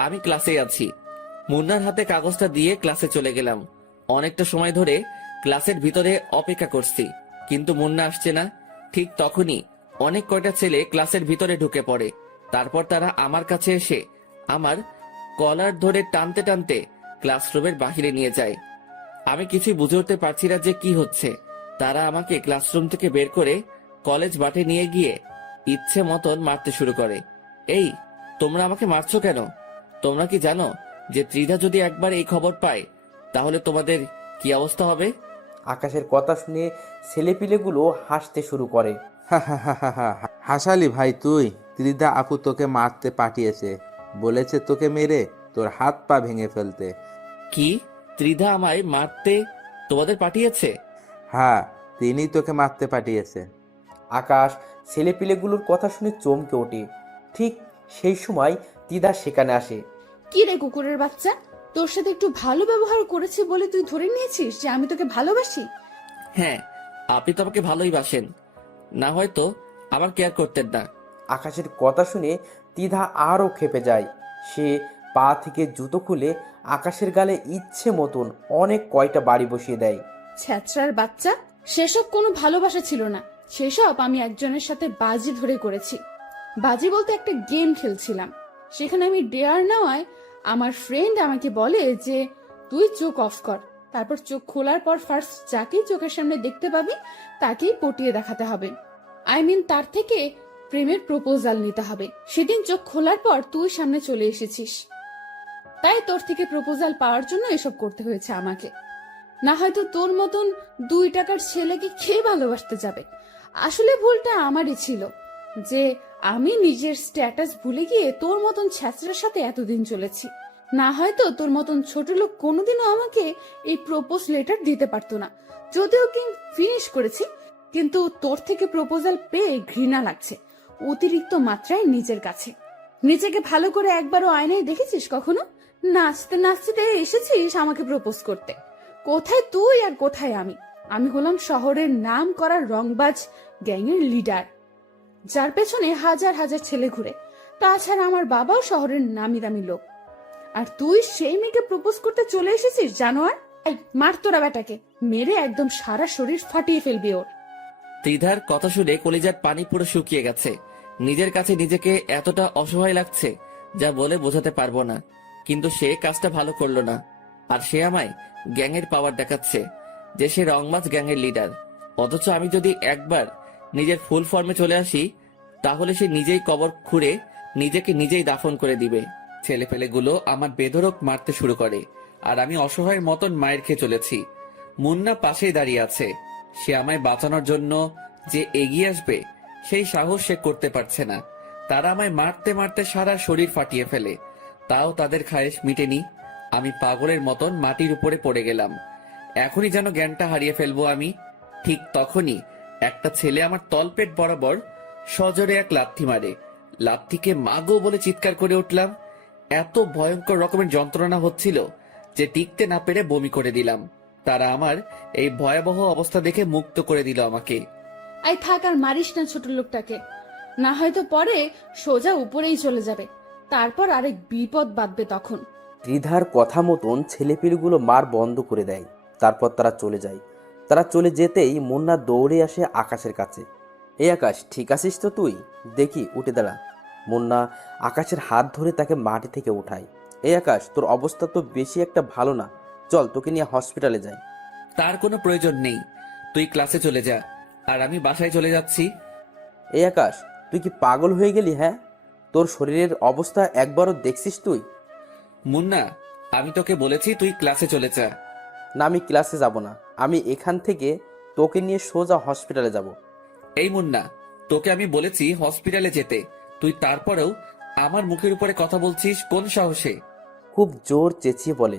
আমি ক্লাসেই আছি। মুন্নার হাতে কাগজটা দিয়ে ক্লাসে চলে গেলাম। অনেকটা সময় ধরে ক্লাসের ভিতরে অপেক্ষা করছি, কিন্তু মুন্না আসছে না। ঠিক তখনই অনেক কয়টা ছেলে ক্লাসের ভিতরে ঢুকে পড়ে। তারপর তারা আমার কাছে এসে আমার কলার ধরে টানতে টানতে ক্লাসরুমের বাহিরে নিয়ে যায়। আমি কিছুই বুঝে উঠতে পারছি না যে কি হচ্ছে। তারা আমাকে ক্লাসরুম থেকে বের করে কলেজ মাঠে নিয়ে গিয়ে ইচ্ছে মতন মারতে শুরু করে। এই, তোমরা আমাকে মারছো কেন? তোমরা কি জানো যে ত্রিধা যদি একবার এই খবর পায় তাহলে তোমাদের কি অবস্থা হবে? আকাশের কথা শুনে ছেলেপিলেগুলো হাসতে শুরু করে। হাসালি ভাই তুই? ত্রিধা আপু তোকে মারতে পাঠিয়েছে, বলেছে তোকে মেরে তোর হাত পা ভেঙে ফেলতে। কি, ত্রিধা আমায় মারতে তোমাদের পাঠিয়েছে? হ্যাঁ, তিনি তোকে মারতে পাঠিয়েছে। আকাশ ছেলেপিলেগুলোর কথা শুনে চমকে ওঠে। ঠিক সেই সময় তিদা সেখানে আসে। কি রে কুকুরের বাচ্চা, তোর সাথে একটু ভালো ব্যবহার করেছি বলে তুই ধরে নিয়েছিস যে আমি তোকে ভালোবাসি? হ্যাঁ, আপনি তো আমাকে ভালোই বাসেন, না হয়তো আমার কেয়ার করতেন না। আকাশের কথা শুনে তিধা আরও ক্ষেপে যায়। সে পা থেকে জুতো খুলে আকাশের গালে ইচ্ছে মতন অনেক কয়টা বাড়ি বসিয়ে দেয়। ছ্যাচরার বাচ্চা, সেসব কোনো ভালোবাসা ছিল না। সেসব আমি একজনের সাথে বাজি ধরে করেছি। বাজি বলতে একটা গেম খেলছিলাম, সেখানে আমি ডেয়ার নেওয়ায় আমার ফ্রেন্ড আমাকে বলে যে তুই চোখ অফ কর, তারপর চোখ খোলার পর ফার্স্ট যাকেই চোখের সামনে দেখতে পাবি তাকেই পটিয়ে দেখাতে হবে। তার থেকে প্রেমের প্রপোজাল নিতে হবে। সেদিন চোখ খোলার পর তুই সামনে চলে এসেছিস, তাই তোর থেকে প্রপোজাল পাওয়ার জন্য এসব করতে হয়েছে আমাকে। না হয়তো তোর মতন 2 টাকার ছেলেকে খেয়ে ভালোবাসতে যাবে। আসলে ভুলটা আমারই ছিল যে আমি নিজের স্ট্যাটাস ভুলে গিয়ে তোর মতন ছ্যাচরার সাথে এতদিন চলেছি। না হয়তো তোর মতন ছোট লোক কোনোদিনও আমাকে এই প্রপোজ লেটার দিতে পারতো না। যদিও কি ফিনিশ করেছি, কিন্তু তোর থেকে প্রপোজাল পেয়ে ঘৃণা লাগছে অতিরিক্ত মাত্রায় নিজের কাছে। নিজেকে ভালো করে একবারও আয়নায় দেখেছিস কখনো? নাচতে নাচতে এসেছিস আমাকে প্রপোজ করতে। কোথায় তুই আর কোথায় আমি? আমি হলাম শহরের নাম করা রংবাজ গ্যাংয়ের লিডার, যার পেছনে হাজার হাজার ছেলে ঘুরে। তাছাড়া আমার বাবাও শহরের নামি দামি লোক। আর তুই সেই মেয়েকে প্রপোজ করতে চলে এসেছিস জানোয়ার। মার তোরা বেটাকে, মেরে একদম সারা শরীর ফাটিয়ে ফেলবি ওর। ত্রিধার কথা শুনে কলিজার পানি পুরো শুকিয়ে গেছে। নিজের কাছে নিজেকে এতটা অসহায় লাগছে যা বলে বোঝাতে পারবো না। কিন্তু সে কাজটা ভালো করলো না, আর সে আমায় গ্যাংয়ের পাওয়ার দেখাচ্ছে যে সে রংবাজ গ্যাংয়ের লিডার। অথচ আমি যদি একবার নিজের ফুল ফর্মে চলে আসি তাহলে সে নিজেই কবর খুঁড়ে নিজেকে নিজেই দাফন করে দিবে। ছেলেপেলেগুলো আমার বেধড়ক মারতে শুরু করে, আর আমি অসহায়ের মতন মায়ের খেয়ে চলেছি। মুন্না পাশেই দাঁড়িয়ে আছে। সে আমায় বাঁচানোর জন্য যে এগিয়ে আসবে সেই সাহস সে করতে পারছে না। তারা আমায় মারতে মারতে সারা শরীর ফাটিয়ে ফেলে, তাও তাদের খায়েশ মিটেনি। আমি পাগলের মতন মাটির উপরে পড়ে গেলাম। এখনই যেন জ্ঞানটা হারিয়ে ফেলবো আমি। ঠিক তখনই একটা ছেলে আমার তলপেট বরাবর সজোরে এক লাথি মারে। লাথিকে মাগো বলে চিৎকার করে উঠলাম। এত ভয়ঙ্কর রকমের যন্ত্রণা হচ্ছিল যে টিকতে না পেরে বমি করে দিলাম। তারা আমার এই ভয়াবহ অবস্থা দেখে মুক্ত করে দিল আমাকে। আই থাক, আর মারিস না ছোট লোকটাকে, না হয়তো পরে সোজা উপরেই চলে যাবে, তারপর আরেক বিপদ বাঁধবে তখন। ত্রিধার কথা মতন ছেলেপিলগুলো মার বন্ধ করে দেয়। তারপর তারা চলে যায়। তারা চলে যেতেই মুন্না দৌড়ে আসে আকাশের কাছে। এই আকাশ, ঠিক আছিস তো তুই? দেখি, উঠে দাঁড়া। মুন্না আকাশের হাত ধরে তাকে মাটি থেকে উঠায়। এই আকাশ, তোর অবস্থা তো বেশি একটা ভালো না, চল তোকে নিয়ে হসপিটালে যাই। তার কোনো প্রয়োজন নেই, তুই ক্লাসে চলে যা, আর আমি বাসায় চলে যাচ্ছি। এই আকাশ, তুই কি পাগল হয়ে গেলি? হ্যাঁ, তোর শরীরের অবস্থা একবারও দেখছিস তুই? মুন্না, আমি তোকে বলেছি তুই ক্লাসে চলে যা। না, আমি ক্লাসে যাব না, আমি এখান থেকে তোকে নিয়ে সোজা হসপিটালে যাব। এই মুন্না, তোকে আমি বলেছি হসপিটালে যেতে, তুই তারপরেও আমার মুখের উপরে কথা বলছিস কোন সাহসে? খুব জোর চেঁচিয়ে বলে।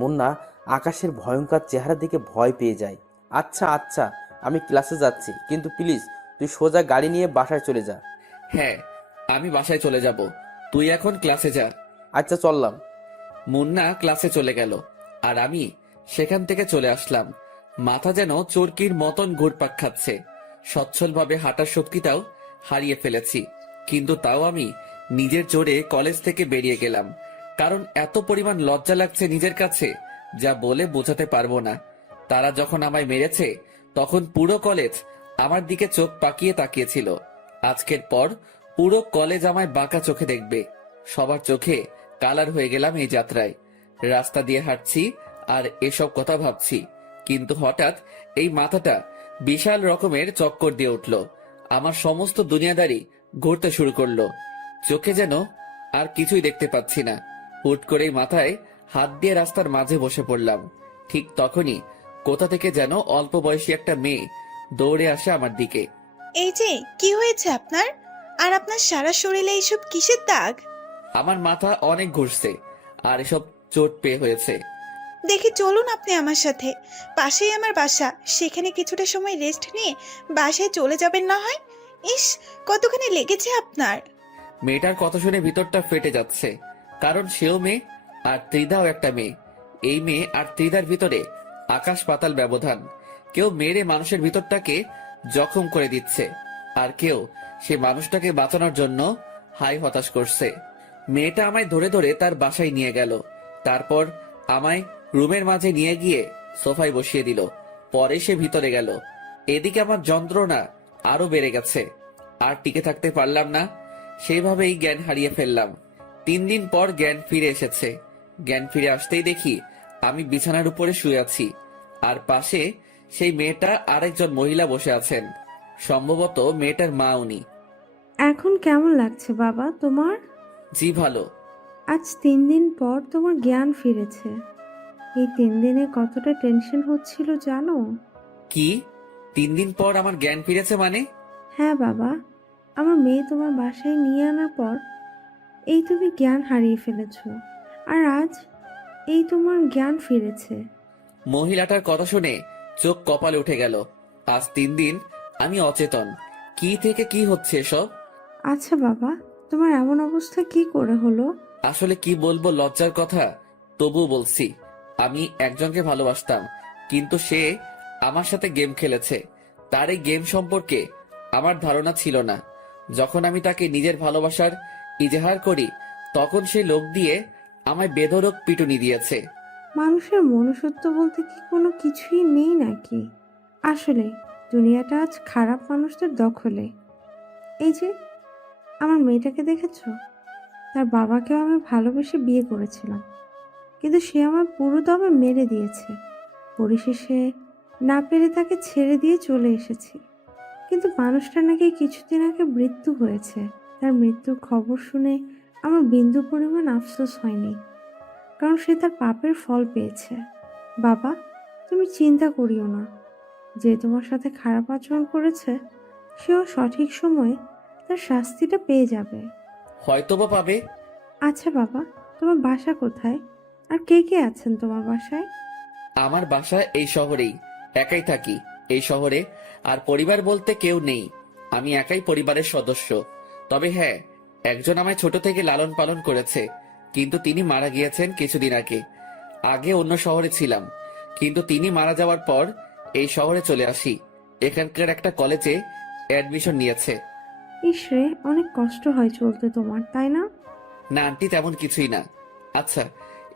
মুন্না আকাশের ভয়ঙ্কর চেহারা দেখে ভয় পেয়ে যায়। আচ্ছা আচ্ছা, আমি ক্লাসে যাচ্ছি, কিন্তু প্লিজ তুই সোজা গাড়ি নিয়ে বাসায় চলে যা। হ্যাঁ, আমি বাসায় চলে যাব, তুই এখন ক্লাসে যা। আচ্ছা, চললাম। মুন্না ক্লাসে চলে গেল, আর আমি সেখান থেকে চলে আসলাম। মাথা যেন চরকির মতন ঘুরপাক খাচ্ছে। সচ্ছলভাবে হাঁটার শক্তিটাও হারিয়ে ফেলেছি, কিন্তু তাও আমি নিজের জোরে কলেজ থেকে বেরিয়ে গেলাম। কারণ এত পরিমাণ লজ্জা লাগছে নিজের কাছে, যা বলে বোঝাতে পারবো না। তারা যখন আমায় মেরেছে তখন পুরো কলেজ আমার দিকে চোখ পাকিয়ে তাকিয়েছিল। আজকের পর পুরো কলেজ আমায় বাঁকা চোখে দেখবে। সবার চোখে কালার হয়ে গেলাম এই যাত্রায়। রাস্তা দিয়ে হাঁটছি আর এসব কথা ভাবছি, কিন্তু হঠাৎ এই মাথাটা বিশাল রকমের চক্কর দিয়ে উঠল। আমার সমস্ত দুনিয়াদারি ঘুরতে শুরু করলো। চোখে যেন আর কিছুই দেখতে পাচ্ছি না। হুট করেই মাথায় হাত দিয়ে রাস্তার মাঝে বসে পড়লাম। ঠিক তখনই কোথা থেকে যেন অল্প বয়সী একটা মেয়ে দৌড়ে আসে আমার দিকে। এই যে, কি হয়েছে আপনার? আর আপনার সারা শরীরে এইসব কিসের দাগ? আমার মাথা অনেক ঘুরছে আর এসব চোট পেয়ে হয়েছে। দেখি, চলুন আপনি আমার সাথে, পাশেই আমার বাসা, সেখানে কিছুটা সময় রেস্ট নিয়ে বাসায় চলে যাবেন না হয়। ইস, কতখানি লেগেছে আপনার। মেয়েটার কথা শুনে ভিতরটা ফেটে যাচ্ছে, কারণ সেও মেয়ে আর ত্রিধাও একটা মেয়ে। এই মেয়ে আর ত্রিধার ভিতরে আকাশ পাতাল ব্যবধান। কেউ মেরে মানুষের ভিতরটাকে জখম করে দিচ্ছে, আর কেউ সে মানুষটাকে বাঁচানোর জন্য হাই হতাশ করছে। মেয়েটা আমায় ধরে ধরে তার বাসায় নিয়ে গেল, তারপর আমায় রুমের মাঝে নিয়ে গিয়ে সোফায় বসিয়ে দিল। পরে সে ভিতরে গেল। এদিকে আমার যন্ত্রণা আরো বেড়ে গেছে, আর টিকে থাকতে পারলাম না। সেইভাবেই জ্ঞান হারিয়ে ফেললাম। 3 দিন পর জ্ঞান ফিরে এসেছে। জ্ঞান ফিরে আসতেই দেখি আমি বিছানার উপরে শুয়ে আছি, আর পাশে সেই মেয়েটা আরেকজন মহিলা বসে আছেন। সম্ভবত মেয়েটার মা উনি। এখন কেমন লাগছে বাবা তোমার? জি ভালো। আজ 3 দিন পর তোমার জ্ঞান ফিরেছে। এই 3 দিনে কতটা টেনশন হচ্ছিল জানো? কি 3 দিন পর আমার জ্ঞান ফিরেছে মানে? হ্যাঁ বাবা, আমার মেয়ে তোমার বাসায় নিয়ে আনার পর এই তুমি জ্ঞান হারিয়ে ফেলেছো, আর আজ এই তোমার জ্ঞান ফিরেছে। মহিলাটার কথা শুনে চোখ কপালে উঠে গেল। আজ 3 দিন আমি অচেতন। কি থেকে কি হচ্ছে এসব? আচ্ছা বাবা, তোমার এমন অবস্থা কি করে হলো? আসলে কি বলবো, লজ্জার কথা, তবুও বলছি। আমি একজনকে ভালোবাসতাম, কিন্তু সে আমার সাথে গেম খেলেছে। তার এই গেম সম্পর্কে আমার ধারণা ছিল না। যখন আমি তাকে নিজের ভালোবাসার ইজহার করি, তখন সে লোক দিয়ে আমায় বেধড়ক পিটুনি দিয়েছে। মানুষের মনুষ্যত্ব বলতে কি কোনো কিছুই নেই নাকি? আসলে দুনিয়াটা আজ খারাপ মানুষদের দখলে। এই যে আমার মেয়েটাকে দেখেছো? তার বাবাকেও আমি ভালোবেসে বিয়ে করেছিলাম, কিন্তু সে আমার পুরো দমে মেরে দিয়েছে। পরিশেষে না পেরে তাকে ছেড়ে দিয়ে চলে এসেছি। কিন্তু মানুষটা নাকি কিছুদিন আগে মৃত্যু হয়েছে। তার মৃত্যুর খবর শুনে আমার বিন্দু পরিমাণ আফসোস হয়নি, কারণ সে তার পাপের ফল পেয়েছে। বাবা, তুমি চিন্তা করিও না। যে তোমার সাথে খারাপ আচরণ করেছে, সেও সঠিক সময়ে তার শাস্তিটা পেয়ে যাবে। হয়তোবা পাবে। আচ্ছা বাবা, তোমার বাসা কোথায়, আর কে কে আছেন তোমার বাসায়? আমার বাসা এই শহরেই। একাই থাকি এই শহরে, আর পরিবার বলতে কেউ নেই। আমি একাই পরিবারের সদস্য। তবে হ্যাঁ, একজন আমায় ছোট থেকে লালন পালন করেছে, কিন্তু তিনি মারা গিয়েছেন কিছুদিন আগে। আগে অন্য শহরে ছিলাম, কিন্তু তিনি মারা যাওয়ার পর এই শহরে চলে আসি। এখানকার একটা কলেজে অ্যাডমিশন নিয়েছে। ইসরে, অনেক কষ্ট হয় চলতে তোমার, তাই না? না আন্টি, তেমন কিছুই না। আচ্ছা,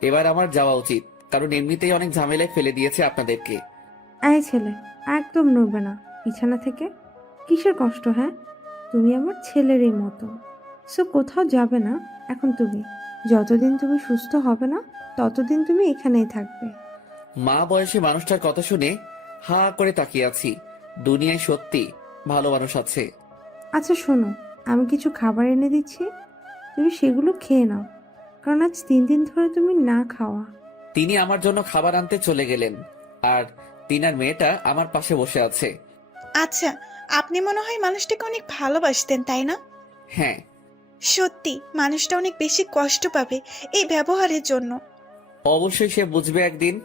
এবার আমার যাওয়া উচিত, কারণ এমনিতেই অনেক ঝামেলায় ফেলে দিয়েছে আপনাদেরকে। এই ছেলে, একদম নড়বে না বিছানা থেকে। কিসের কষ্ট? হ্যাঁ, তুমি আমার ছেলেরই মতো। সো কোথাও যাবে না এখন তুমি। যতদিন তুমি সুস্থ হবে না ততদিন তুমি এখানেই থাকবে। মা বয়সী মানুষটার কথা শুনে হা করে তাকিয়ে আছি। দুনিয়ায় সত্যি ভালো মানুষ আছে। আচ্ছা শোনো, আমি কিছু খাবার এনে দিচ্ছি, তুমি সেগুলো খেয়ে নাও, কারণ আজ 3 দিন ধরে তুমি না খাওয়া। তিনি আমার জন্য খাবার আনতে চলে গেলেন, আর তিনার মেয়েটা আমার পাশে বসে আছে। আচ্ছা, আপনি মনে হয় মানুষটাকে অনেক ভালোবাসতেন, তাই না? হ্যাঁ। সত্যি মানুষটা অনেক বেশি কষ্ট পাবে এই ব্যবহারের জন্য। অবশ্যই সে বুঝবে একদিন।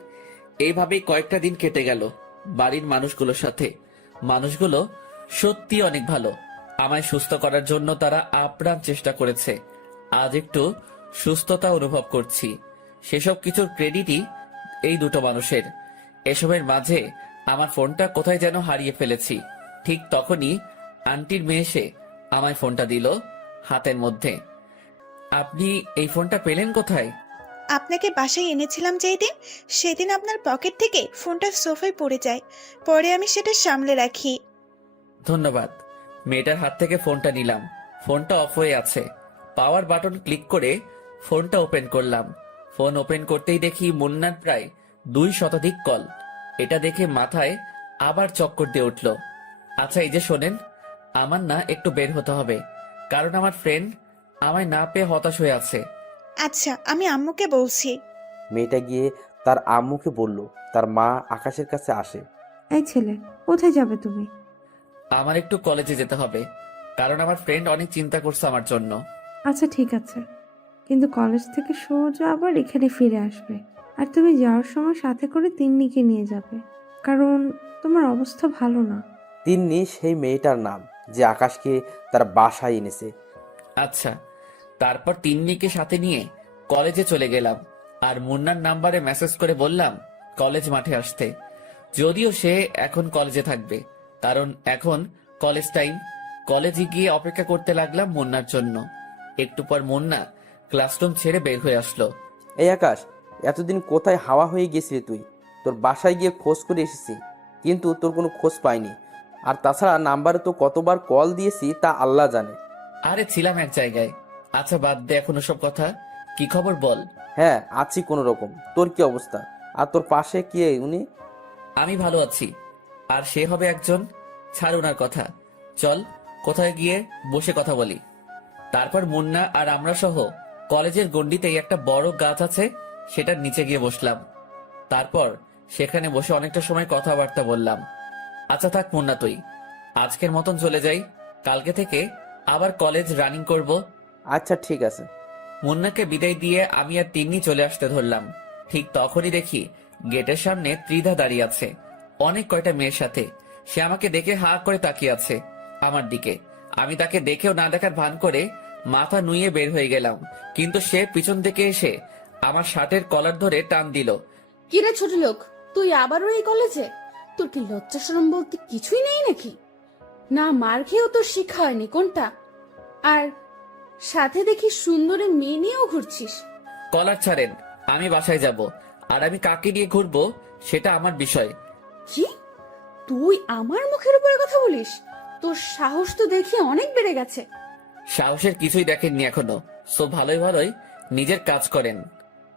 এইভাবেই কয়েকটা দিন কেটে গেল বাড়ির মানুষগুলোর সাথে। মানুষগুলো সত্যি অনেক ভালো। আমায় সুস্থ করার জন্য তারা আপ্রাণ চেষ্টা করেছে। আজ একটু সুস্থতা অনুভব করছি। সেসব কিছুর ক্রেডিটই এই দুটো মানুষের। এসবের মাঝে আমার ফোনটা কোথায় যেন হারিয়ে ফেলেছি। ঠিক তখনই আন্টির মেয়ে এসে আমায় ফোনটা দিল হাতের মধ্যে। আপনি এই ফোনটা পেলেন কোথায়? আপনাকে বাসায় এনেছিলাম যেই দিন, সেদিন আপনার পকেট থেকে ফোনটা সোফায় পড়ে যায়, পরে আমি সেটা সামলে রাখি। ধন্যবাদ। মেয়েটার হাত থেকে ফোনটা নিলাম। ফোনটা অফ হয়ে আছে। পাওয়ার বাটন ক্লিক করে ফোনটা ওপেন করলাম। ফোন ওপেন করতেই দেখি মুন্নার প্রায় 2 শতাধিক কল। এটা দেখে মাথায় আবার চক্কর দিয়ে উঠল। আচ্ছা এই যে শোনেন, আমার না একটু বের হতে হবে, কারণ আমার ফ্রেন্ড আমায় না পেয়ে হতাশ হয়ে আছে। আচ্ছা, আমি আম্মুকে বলছি। মেয়েটা গিয়ে তার আম্মুকে বলল তার মা আকাশের কাছে আসে। এই ছেলে, কোথায় যাবে তুমি? আমার একটু কলেজে যেতে হবে, কারণ আমার ফ্রেন্ড অনেক চিন্তা করছে আমার জন্য। আচ্ছা ঠিক আছে, কিন্তু কলেজ থেকে সোজা আবার এখানে ফিরে আসবে। আর তুমি যাওয়ার সময় সাথে করে তিন্নিকে নিয়ে যাবে, কারণ তোমার অবস্থা ভালো না। তিন্নি সেই মেয়েটার নাম যে আকাশকে তার বাসায় এনেছে। আচ্ছা। তারপর তিন্নিকে সাথে নিয়ে কলেজে চলে গেলাম, আর মুন্নার নাম্বারে মেসেজ করে বললাম কলেজ মাঠে আসতে। যদিও সে এখন কলেজে থাকবে, কারণ এখন কলেজ টাইম। কলেজে গিয়ে অপেক্ষা করতে লাগলাম মুন্নার জন্য। একটু পর মুন্না ক্লাসরুম ছেড়ে বের হয়ে আসলো। এই আকাশ, এতদিন কোথায় হাওয়া হয়ে গেছিলি তুই? তোর বাসায় গিয়ে খোঁজ করে এসেছি, কিন্তু তোর কোনো খোঁজ পাইনি। আর তাছাড়া নাম্বারে তো কতবার কল দিয়েছি তা আল্লাহ জানে। আরে ছিলাম এক জায়গায়। আচ্ছা বাদ দে এখন সব কথা, কি খবর বল। হ্যাঁ আছি কোনো রকম। তোর কি অবস্থা? আর তোর পাশে কি উনি? আমি ভালো আছি, আর সে হবে একজন। ছাড় ওনার কথা, চল কোথায় গিয়ে বসে কথা বলি। তারপর মুন্না আর আমরা সহ কলেজের গন্ডিতেই একটা বড় গাছ আছে, সেটার নিচে গিয়ে বসলাম। তারপর সেখানে বসে অনেকটা সময় কথাবার্তা বললাম। আচ্ছা থাক মুন্না, তুই আজকের মতন চলে যাই। কালকে থেকে আবার কলেজ রানিং করব। আচ্ছা ঠিক আছে। মুন্নাকে বিদায় দিয়ে আমি আর তিন্নি চলে আসতে ধরলাম। ঠিক তখনই দেখি গেটের সামনে ত্রিধা দাঁড়িয়ে আছে অনেক কয়টা মেয়ের সাথে। সে আমাকে দেখে হা করে তাকিয়ে আছে আমার দিকে। আমি তাকে দেখেও না দেখার ভান করে মাথা নুয়ে বের হয়ে গেলাম, কিন্তু সে পিছন থেকে এসে আমার শার্টের কলার ধরে টান দিল। কিরে ছোট লোক, তুই আবারও এই কলেজে? তোর কি লজ্জা শরম বলতে কিছুই নেই নাকি? না মার খেয়েও তোর শিক্ষা হয়নি কোনটা? আর সাথে দেখি সুন্দরী মেয়ে নিয়েও ঘুরছিস। কলার ছাড়েন, আমি বাসায় যাব, আর আমি কাকে নিয়ে ঘুরবো সেটা আমার বিষয়। কি? তুই আমার মুখের উপরে কথা বলিস? তোর সাহস তো দেখি অনেক বেড়ে গেছে। সাহসের কিছুই দেখেননি এখনো, সো ভালোই ভালোই নিজের কাজ করেন।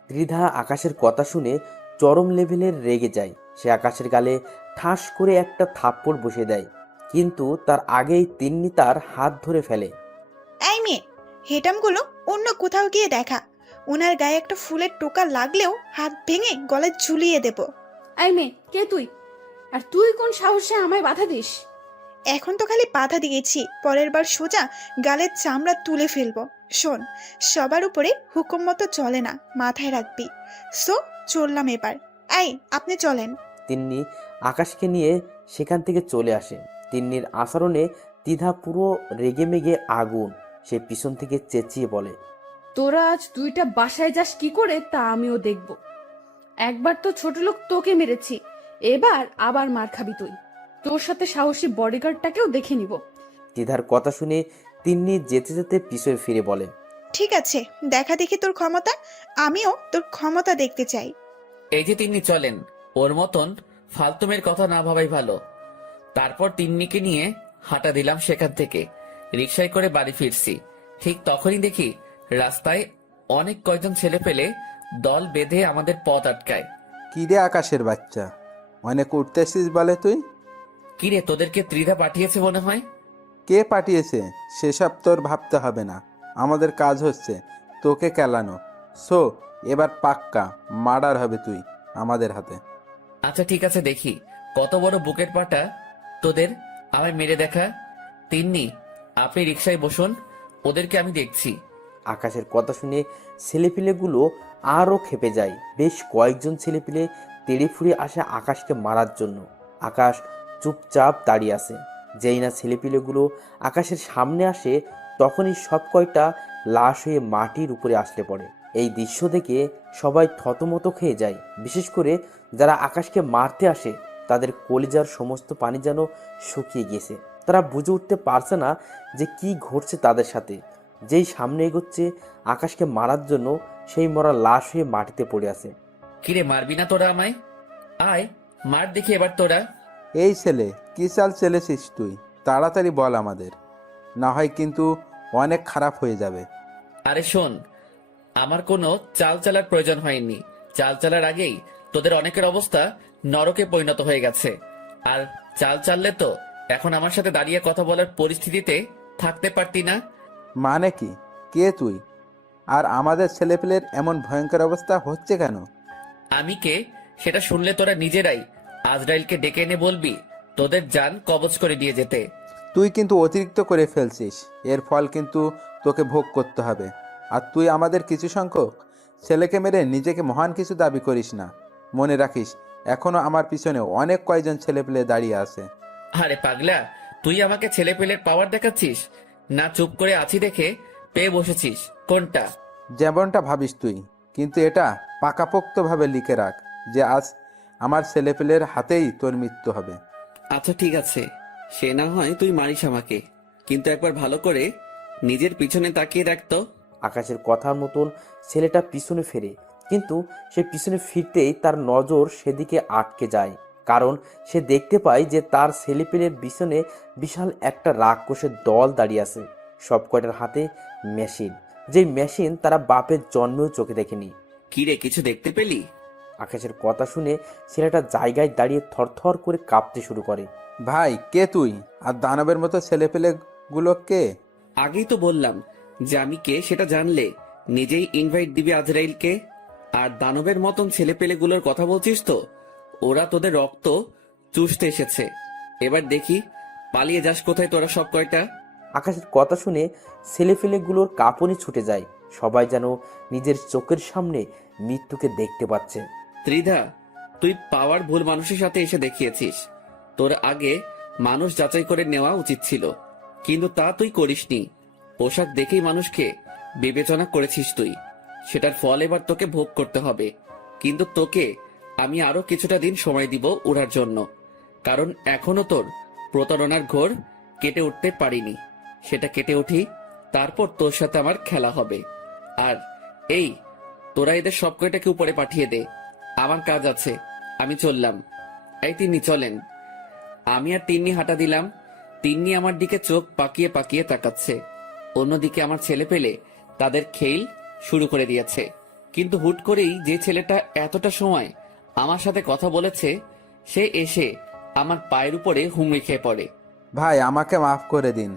ত্রিধা আকাশের কথা শুনে চরম লেভেলের রেগে যায়। সে আকাশের গালে ঠাস করে একটা থাপ্পড় বসে দেয়, কিন্তু তার আগেই তিন্নি তার হাত ধরে ফেলে। এই মেয়ে, হেটামগুলো অন্য কোথাও গিয়ে দেখা। ওনার গায়ে একটা ফুলের টোকা লাগলেও হাত ভেঙে গলায় ঝুলিয়ে দেব। এই মেয়ে, কে তুই? আর তুই কোন সাহসে আমায় বাধা দিস? এখন তো খালি বাধা দিয়েছি, পরের বার সোজা গালের চামড়া তুলে ফেলবো। শোন, সবার উপরে হুকুম মতো চলে না, মাথায় রাখবি। সো চললাম এবার। এই আপনি চলেন। তিন্নি আকাশকে নিয়ে সেখান থেকে চলে আসে। তিন্নির আচরণে ত্রিধা পুরো রেগে মেগে আগুন। সে পিছন থেকে চেঁচিয়ে বলে, তোরা আজ দুইটা বাসায় যাস কি করে তা আমিও দেখব। একবার তো ছোট লোক তোকে মেরেছি, এবার আবার মার খাবি তুই। তোর সাথে সাহসী বডিগার্ডটাকেও দেখে নিব। ত্রিধার কথা শুনে তিন্নি যেতে যেতে পিছনে ফিরে বলে, ঠিক আছে, দেখা দেখি তোর ক্ষমতা। আমিও তোর ক্ষমতা দেখতে চাই। এই যে তিন্নি চলেন, ওর মতন ফালতুমের কথা না ভাবাই ভালো। তারপর তিন্নিকে নিয়ে হাঁটা দিলাম সেখান থেকে। রিকশায় করে বাড়ি ফিরছি, ঠিক তখনই দেখি রাস্তায় অনেক কয়জন ছেলে পেলে দল বেঁধে আমাদের পথ আটকায়। কি রে আকাশের বাচ্চা, অনেক উঠতেছিস বলে তুই? কিরে, তোদেরকে ত্রিধা পাঠিয়েছে মনে হয়? কে পাঠিয়েছে সেসব তোর ভাবতে হবে না, আমাদের কাজ হচ্ছে তোকে কেলানো। সো এবার পাক্কা মার্ডার হবে তুই আমাদের হাতে। আচ্ছা ঠিক আছে, দেখি কত বড় বুকের পাটা তোদের, আমায় মেরে দেখা। তিন্নি, আপনি রিকশায় বসুন, ওদেরকে আমি দেখছি। আকাশের কথা শুনে ছেলেপিলেগুলো আরও ক্ষেপে যায়। বেশ কয়েকজন ছেলেপিলে তেড়ে ফুড়ে আসে আকাশকে মারার জন্য। আকাশ চুপচাপ দাঁড়িয়ে আছে। যেই না ছেলেপিলেগুলো আকাশের সামনে আসে, তখনই সব কয়টা লাশ হয়ে মাটির উপরে আসলে পড়ে। এই দৃশ্য দেখে সবাই থতমত খেয়ে যায়। বিশেষ করে যারা আকাশকে মারতে আসে, তাদের কলিজার সমস্ত পানি যেন শুকিয়ে গেছে। তারা বুঝে উঠতে পারছে না যে কি ঘটছে তাদের সাথে। যেই সামনে এগোচ্ছে আকাশকে মারার জন্য, সেই মরা লাশ হয়ে মাটিতে পড়ে আছে। কিরে, মারবি না তোরা আমায়? আয় মার দেখি এবার তোরা। এই ছেলে, কি চাল চেলেছিস তুই? তাড়াতাড়ি বল আমাদের, না হয় কিন্তু অনেক খারাপ হয়ে যাবে। আরে শোন, আমার কোনো চাল চালার প্রয়োজন হয়নি। চাল চালার আগেই তোদের অনেকের অবস্থা নরকে পরিণত হয়ে গেছে। আর চাল চাললে তো এখন আমার সাথে দাঁড়িয়ে কথা বলার পরিস্থিতিতে থাকতে পারতি না। মানে কি? কে তুই? আর আমাদের ছেলেপেলের এমন ভয়ঙ্কর অবস্থা হচ্ছে কেন? আমি কে সেটা শুনলে তোরা নিজেরাই আজরাইলকে ডেকে এনে বলবি তোদের জান কবজ করে দিয়ে যেতে। তুই কিন্তু অতিরিক্ত করে ফেলছিস, এর ফল কিন্তু তোকে ভোগ করতে হবে। আর তুই আমাদের কিছু সংখ্যক ছেলেকে মেরে নিজেকে মহান কিছু দাবি করিস না। মনে রাখিস, এখনো আমার পিছনে অনেক কয়জন ছেলেপেলে দাঁড়িয়ে আছে। আরে পাগলা, তুই আমাকে ছেলে পেলের পাওয়ার দেখাচ্ছিস না? চুপ করে আছি দেখে পেয়ে বসেছিস কোনটা? যেমনটা ভাবিস তুই, কিন্তু এটা পাকাপোক্তভাবে লিখে রাখ যে আজ আমার ছেলেপেলের হাতেই তোর মৃত্যু হবে। আচ্ছা ঠিক আছে, সে না হয় তুই মারিস আমাকে, কিন্তু একবার ভালো করে নিজের পিছনে তাকিয়ে দেখতো। আকাশের কথার মতন ছেলেটা পিছনে ফেরে, কিন্তু সে পিছনে ফিরতেই তার নজর সেদিকে আটকে যায়। কারণ সে দেখতে পায় যে তার ছেলেপেলের পিছনে বিশাল একটা রাক্ষসের দল দাঁড়িয়ে আছে। সব কয়টার হাতে মেশিন, যেই মেশিন তারা বাপের জন্মেও চোখে দেখেনি। কিরে, কিছু দেখতে পেলি? আকাশের কথা শুনে ছেলেটা জায়গায় দাঁড়িয়ে থরথর করে কাঁপতে শুরু করে। ভাই, কে তুই? আর দানবের মতো ছেলেপেলেগুলো কে? আগেই তো বললাম যে আমি কে সেটা জানলে নিজেই ইনভাইট দিবি আজরাইলকে। আর দানবের মতন ছেলেপেলেগুলোর কথা বলছিস তো, ওরা তোদের রক্ত চুষতে এসেছে। এবার দেখি পালিয়ে যাস কোথায় তোরা সব কয়টা। আকাশের কথা শুনে ছেলেফেলেগুলোর কাঁপুনি ছুটে যায়। সবাই যেন নিজের চোখের সামনে মৃত্যুকে দেখতে পাচ্ছে। ত্রিধা, তুই পাওয়ার ভুল মানুষের সাথে এসে দেখিয়েছিস। তোর আগে মানুষ যাচাই করে নেওয়া উচিত ছিল, কিন্তু তা তুই করিসনি। পোশাক দেখেই মানুষকে বিবেচনা করেছিস তুই। সেটার ফল এবার তোকে ভোগ করতে হবে। কিন্তু তোকে আমি আরো কিছুটা দিন সময় দিব উড়ার জন্য, কারণ এখনো তোর প্রতারণার ঘোর কেটে উঠতে পারিনি। সেটা কেটে উঠি, তারপর তোর সাথে আমার খেলা হবে। আর এই, তোরা এদের সব কয়টাকে উপরে পাঠিয়ে দে, আমার কাজ আছে, আমি চললাম। এই তিন্নি চলেন। আমি আর তিন্নি হাঁটা দিলাম। তিন্নি আমার দিকে চোখ পাকিয়ে পাকিয়ে তাকাচ্ছে। অন্যদিকে আমার ছেলে পেলে তাদের খেল শুরু করে দিয়েছে। কিন্তু হুট করেই যে ছেলেটা এতটা সময় আমার সাথে কথা বলেছে, সে এসে আমার পায়ের উপরে হুমড়ি খেয়ে পড়ে। ভাই, আমাকে মাফ করে দিন।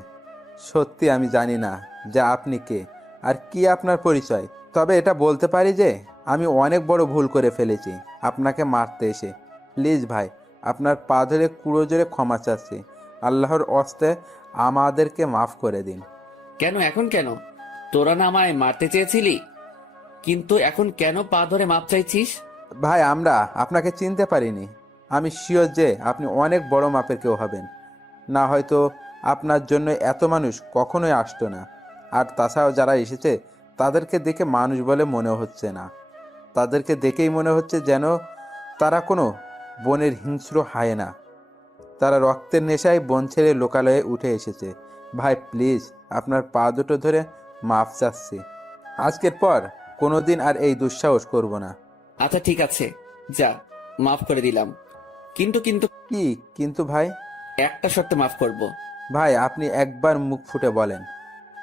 সত্যি আমি জানি না যে আপনি কে আর কি আপনার পরিচয়। তবে এটা বলতে পারি যে আমি অনেক বড় ভুল করে ফেলেছি আপনাকে মারতে এসে। প্লিজ ভাই, আপনার পা ধরে কুড়ো জোরে ক্ষমা চাচ্ছি। আল্লাহর ওয়াস্তে আমাদেরকে মাফ করে দিন। কেন এখন কেন? তোরা না আমায় মারতে চেয়েছিলি, কিন্তু এখন কেন পা ধরে মাপ চাইছিস? ভাই, আমরা আপনাকে চিনতে পারিনি। আমি শিওর যে আপনি অনেক বড় মাপের কেউ হবেন, না হয়তো আপনার জন্য এত মানুষ কখনোই আসতো না। আর তাছাড়াও যারা এসেছে তাদেরকে দেখে মানুষ বলে মনে হচ্ছে না। তাদেরকে দেখেই মনে হচ্ছে যেন তারা কোনো বনের হিংস্র হায়েনা। তারা রক্তের নেশায় বন ছেড়ে লোকালয়ে উঠে এসেছে। ভাই প্লিজ, আপনার পা দুটো ধরে মাফ চাচ্ছি। আজকের পর কোনোদিন আর এই দুঃসাহস করব না। আচ্ছা ঠিক আছে, যা, মাফ করে দিলাম। কিন্তু কিন্তু কি কিন্তু ভাই? একটা শর্তে মাফ করব। ভাই আপনি একবার মুখ ফুটে বলেন,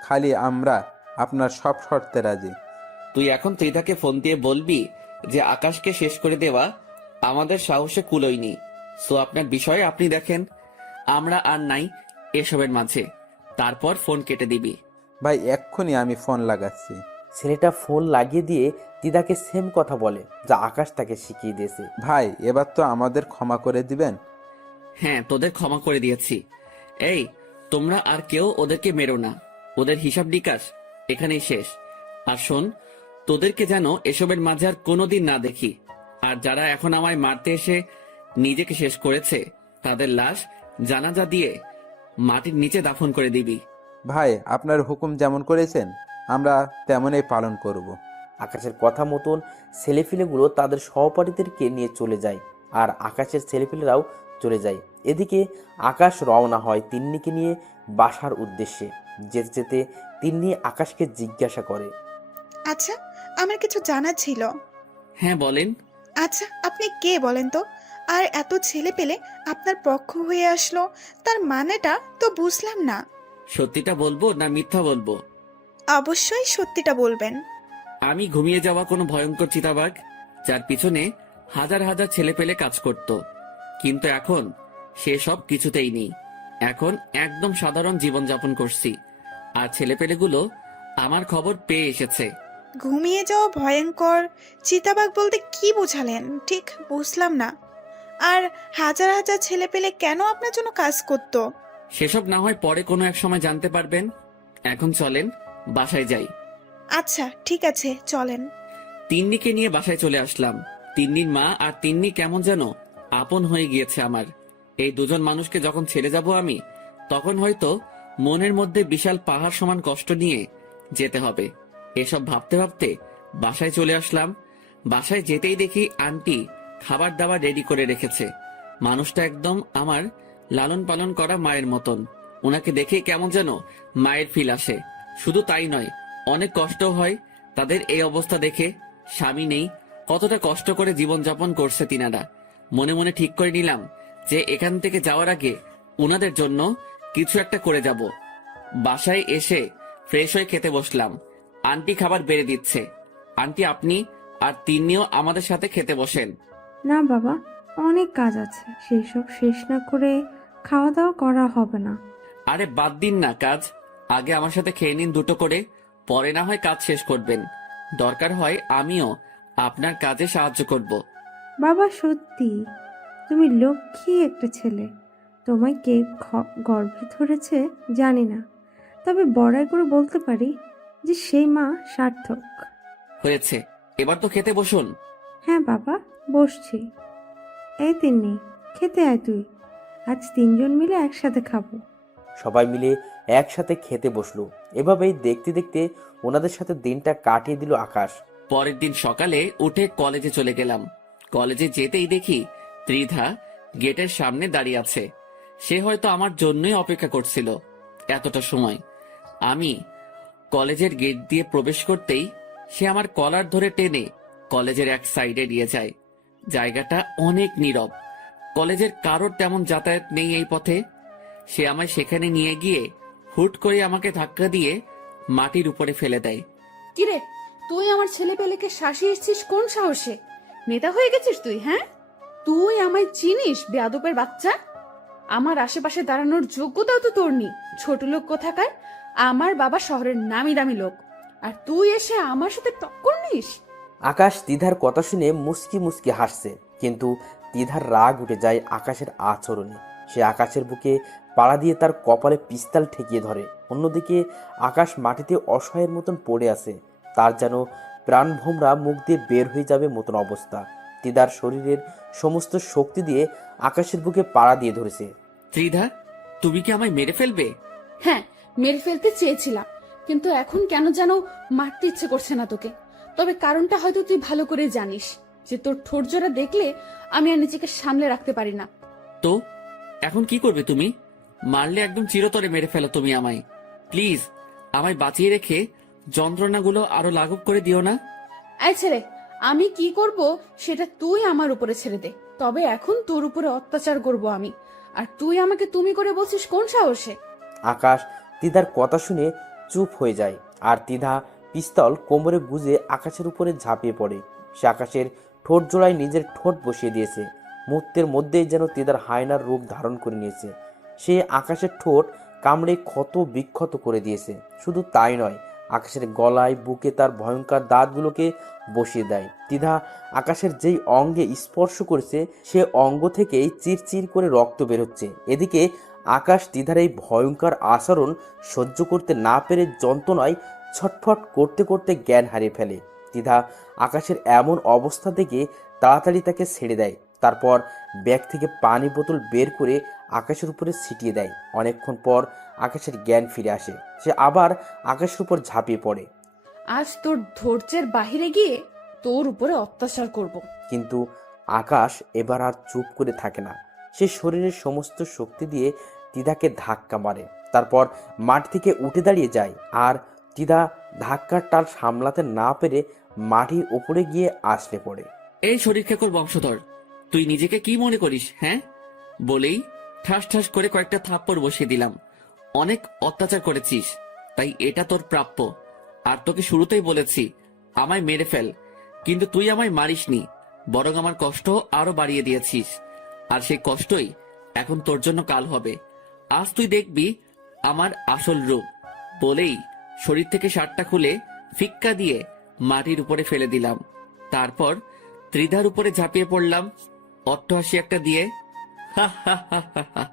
খালি আমরা আপনার সব শর্তে রাজি। তুই এখন ত্রিধাকে ফোন দিয়ে বলবি যে আকাশকে শেষ করে দেওয়া আমাদের সাহসে কুলোয়নি। সো আপনার বিষয়ে আপনি দেখেন, আমরা আর নাই এসবের মাঝে। তারপর ফোন কেটে দিবি। ভাই এক্ষুনি আমি ফোন লাগাচ্ছি। ছেলেটা ফোন লাগিয়ে দিয়ে দিদাকে সেম কথা বলে যা আকাশ তাকে শিখিয়ে দিয়েছে। ভাই এবার তো আমাদের ক্ষমা করে দিবেন। হ্যাঁ, তোদের ক্ষমা করে দিয়েছি। এই, তোমরা আর কেউ ওদেরকে মেরো না। ওদের হিসাব নিকাশ এখানেই শেষ। আর শোন, তোদেরকে যেন এসবের মাঝে আর কোনোদিন না দেখি। আর যারা এখন আমায় মারতে এসে নিজেকে শেষ করেছে, তাদের লাশ জানাজা দিয়ে মাটির নিচে দাফন করে দিবি। ভাই আপনার হুকুম যেমন করেছেন আমরা তেমনই পালন করব। আকাশের কথা মতন ছেলেপিলেগুলো তাদের সহপাঠীদেরকে নিয়ে চলে যায়, আর আকাশের ছেলেপিলেরাও চলে যায়। এদিকে আকাশ রওনা হয় তিন্নিকে নিয়ে বাসার উদ্দেশ্যে। যেতে যেতে তিন্নি আকাশকে জিজ্ঞাসা করে, আচ্ছা, আমার কিছু জানা ছিল। হ্যাঁ বলেন। আচ্ছা, আপনি কে বলেন তো? আর এত ছেলে পেলে আপনার পক্ষ হয়ে আসলো, তার মানেটা তো বুঝলাম না। সত্যিটা বলবো না মিথ্যা বলবো? অবশ্যই সত্যিটা বলবেন। আমি ঘুমিয়ে যাওয়া কোনো ভয়ঙ্কর চিতাবাঘ, যার পিছনে হাজার হাজার ছেলে পেলে কাজ করত। কিন্তু এখন সেসব কিছুতেই নেই। এখন একদম সাধারণ জীবনযাপন করছি। আর ছেলেপেলেগুলো আমার খবর পেয়ে এসেছে। ঘুমিয়ে যাওয়া ভয়ঙ্কর চিতাবাঘ বলতে কি বোঝালেন ঠিক বুঝলাম না। আর হাজার হাজার ছেলে পেলে কেন আপনার জন্য কাজ করতো? সেসব না হয় পরে কোনো এক সময় জানতে পারবেন। এখন চলেন, বাসায় যাই। আচ্ছা ঠিক আছে, চলেন। তিন্নিকে নিয়ে বাসায় চলে আসলাম। তিন্নির মা আর তিন্নি কেমন যেন আপন হয়ে গিয়েছে আমার। এই দুজন মানুষকে যখন ছেড়ে যাব আমি, তখন হয়তো মনের মধ্যে বিশাল পাহাড় সমান কষ্ট নিয়ে যেতে হবে। এসব ভাবতে ভাবতে বাসায় চলে আসলাম। বাসায় যেতেই দেখি আন্টি খাবার দাবার রেডি করে রেখেছে। মানুষটা একদম আমার লালন পালন করা মায়ের মতন। ওনাকে দেখে কেমন যেন মায়ের ফিল আসে। শুধু তাই নয়, অনেক কষ্ট হয় তাদের এই অবস্থা দেখে। স্বামী নেই, কতটা কষ্ট করে জীবনযাপন করছে তিনারা। মনে মনে ঠিক করে নিলাম যে এখান থেকে যাওয়ার আগে ওনাদের জন্য কিছু একটা করে যাব। বাসায় এসে ফ্রেশ হয়ে খেতে বসলাম। আন্টি খাবার বেড়ে দিচ্ছে। আন্টি, আপনি আর তিন্নিও আমাদের সাথে খেতে বসেন। না বাবা, অনেক কাজ আছে, সেই সব শেষ না করে খাওয়া দাওয়া করা হবে না। আরে বাদ দিন না কাজ, আগে আমার সাথে খেয়ে নিন দুটো করে, পরে না হয় কাজ শেষ করবেন। দরকার হয় আমিও আপনার কাজে সাহায্য করব। বাবা সত্যি, তুমি লক্ষ্মী একটা ছেলে। তোমায় কে গর্ভে ধরেছে জানি না, তবে বড়াই করে বলতে পারি যে সেই মা সার্থক। হয়েছে, এবার তো খেতে বসুন। হ্যাঁ বাবা, বসছি। এই তিন্নি, খেতে আয় তুই, আজ তিনজন মিলে একসাথে খাবো। সবাই মিলে একসাথে খেতে বসলো। এভাবেই দেখতে দেখতে ওনাদের সাথে দিনটা কাটিয়ে দিল আকাশ। পরের দিন সকালে উঠে কলেজে চলে গেলাম। কলেজে যেতেই দেখি ত্রিধা গেটের সামনে দাঁড়িয়ে আছে। সে হয়তো আমার জন্যই অপেক্ষা করছিল এতটা সময়। আমি কলেজের গেট দিয়ে প্রবেশ করতেই সে আমার কলার ধরে টেনে কলেজের এক সাইডে নিয়ে যায়। জায়গাটা অনেক নীরব, কলেজের কারোর তেমন যাতায়াত নেই এই পথে। সে আমায় সেখানে নিয়ে গিয়ে হুট করে আমাকে ধাক্কা দিয়ে মাটির উপরে ফেলে দেয়। কিরে, তুই আমার ছেলে পেলেকে শাসিয়ে এসছিস কোন সাহসে? নেতা হয়ে গেছিস তুই? হ্যাঁ, তুই আমায় চিনিস বেয়াদবের বাচ্চা? আমার আশেপাশে দাঁড়ানোর যোগ্যতাও তো তোর নেই, ছোট লোক কোথাকার। আমার বাবা শহরের নামি দামি লোক, আর তুই এসে আমার সাথে টক্কর নিস? আকাশ দ্বিধার কথা শুনে মুস্কি মুস্কি হাসছে, কিন্তু দ্বিধার রাগ উঠে যায় আকাশের আচরণে। সে আকাশের বুকে পাড়া দিয়ে তার কপালে পিস্তল ঠেকিয়ে ধরে। অন্যদিকে আকাশ মাটিতে অসহায়ের মতন পড়ে আছে, তার যেন প্রাণভোমরা মুখ দিয়ে বের হয়ে যাবে মতন অবস্থা। দিদার শরীরের সমস্ত শক্তি দিয়ে আকাশের বুকে পাড়া দিয়ে ধরেছে। ত্রিধা, তুমি কি আমায় মেরে ফেলবে? হ্যাঁ, মেরে ফেলতে চেয়েছিলাম, কিন্তু এখন কেন যেন মারতে ইচ্ছে করছে না তোকে। তবে কারণটা হয়তো তুই ভালো করে জানিস, যে তোর ঠোঁটজোড়া দেখলে আমি আর নিজেকে সামলে রাখতে পারি না। তো এখন কি করবে তুমি? মারলে একদম চিরতরে মেরে ফেলো তুমি আমায়। প্লিজ আমায় বাঁচিয়ে রেখে যন্ত্রণাগুলো আরো লাঘব করে দিও না। এই ছেলে, আমি কি করব সেটা তুই আমার উপরে ছেড়ে দে। তবে এখন তোর উপরে অত্যাচার করব আমি, আর তুই আমাকে তুমি করে বলছিস কোন সাহসে? আকাশ তিধার কথা শুনে চুপ হয়ে যায়, আর তিধা পিস্তল কোমরে গুজে আকাশের উপরে ঝাঁপিয়ে পড়ে। সে আকাশের ঠোঁট জোড়ায় নিজের ঠোঁট বসিয়ে দিয়েছে। মুহূর্তের মধ্যেই যেন তিধার হায়নার রূপ ধারণ করে নিয়েছে। সে আকাশের ঠোঁট কামড়ে ক্ষত বিক্ষত করে দিয়েছে। শুধু তাই নয়, আকাশের গলায় বুকে তার ভয়ঙ্কর দাঁতগুলোকে বসিয়ে দেয়। তিধা আকাশের যেই অঙ্গে স্পর্শ করেছে সে অঙ্গ থেকেই চিরচির করে রক্ত বেরোচ্ছে। এদিকে আকাশ তিধার এই ভয়ঙ্কর আচরণ সহ্য করতে না পেরে যন্ত্রণায় ছটফট করতে করতে জ্ঞান হারিয়ে ফেলে। তিধা আকাশের এমন অবস্থা দেখে তাড়াতাড়ি তাকে ছেড়ে দেয়। তারপর ব্যাগ থেকে পানি বোতল বের করে আকাশের উপরে ছিটিয়ে দেয়। অনেকক্ষণ পর আকাশের জ্ঞান ফিরে আসে। সে আবার আকাশের উপর ঝাঁপিয়ে পড়ে। আজ তোর ধৈর্যের বাহিরে গিয়ে তোর উপরে অত্যাচার করব। কিন্তু আকাশ এবার আর চুপ করে থাকে না। সে শরীরের সমস্ত শক্তি দিয়ে তিধাকে ধাক্কা মারে। তারপর মাঠ থেকে উঠে দাঁড়িয়ে যায়, আর তিধা ধাক্কার টাল সামলাতে না পেরে মাটির ওপরে গিয়ে আছড়ে পড়ে। এই শরীর খেকর বংশধর, তুই নিজেকে কি মনে করিস? হ্যাঁ, বলেই ঠাস ঠাস করে কয়েকটা থাপ্পড় বসিয়ে দিলাম। অনেক অত্যাচার করেছিস, তাই এটা তোর প্রাপ্য। আর তোকে শুরুতেই বলেছি আমায় মেরে ফেল, কিন্তু তুই আমায় মারিসনি, বরং আমার কষ্ট আরো বাড়িয়ে দিয়েছিস। আর সেই কষ্টই এখন তোর জন্য কাল হবে। আজ তুই দেখবি আমার আসল রূপ। বলেই শরীর থেকে শার্টটা খুলে ফিক্কা দিয়ে মাটির উপরে ফেলে দিলাম। তারপর ত্রিধার উপরে ঝাঁপিয়ে পড়লাম অট্টহাসি একটা দিয়ে। হা হা হা হা হা।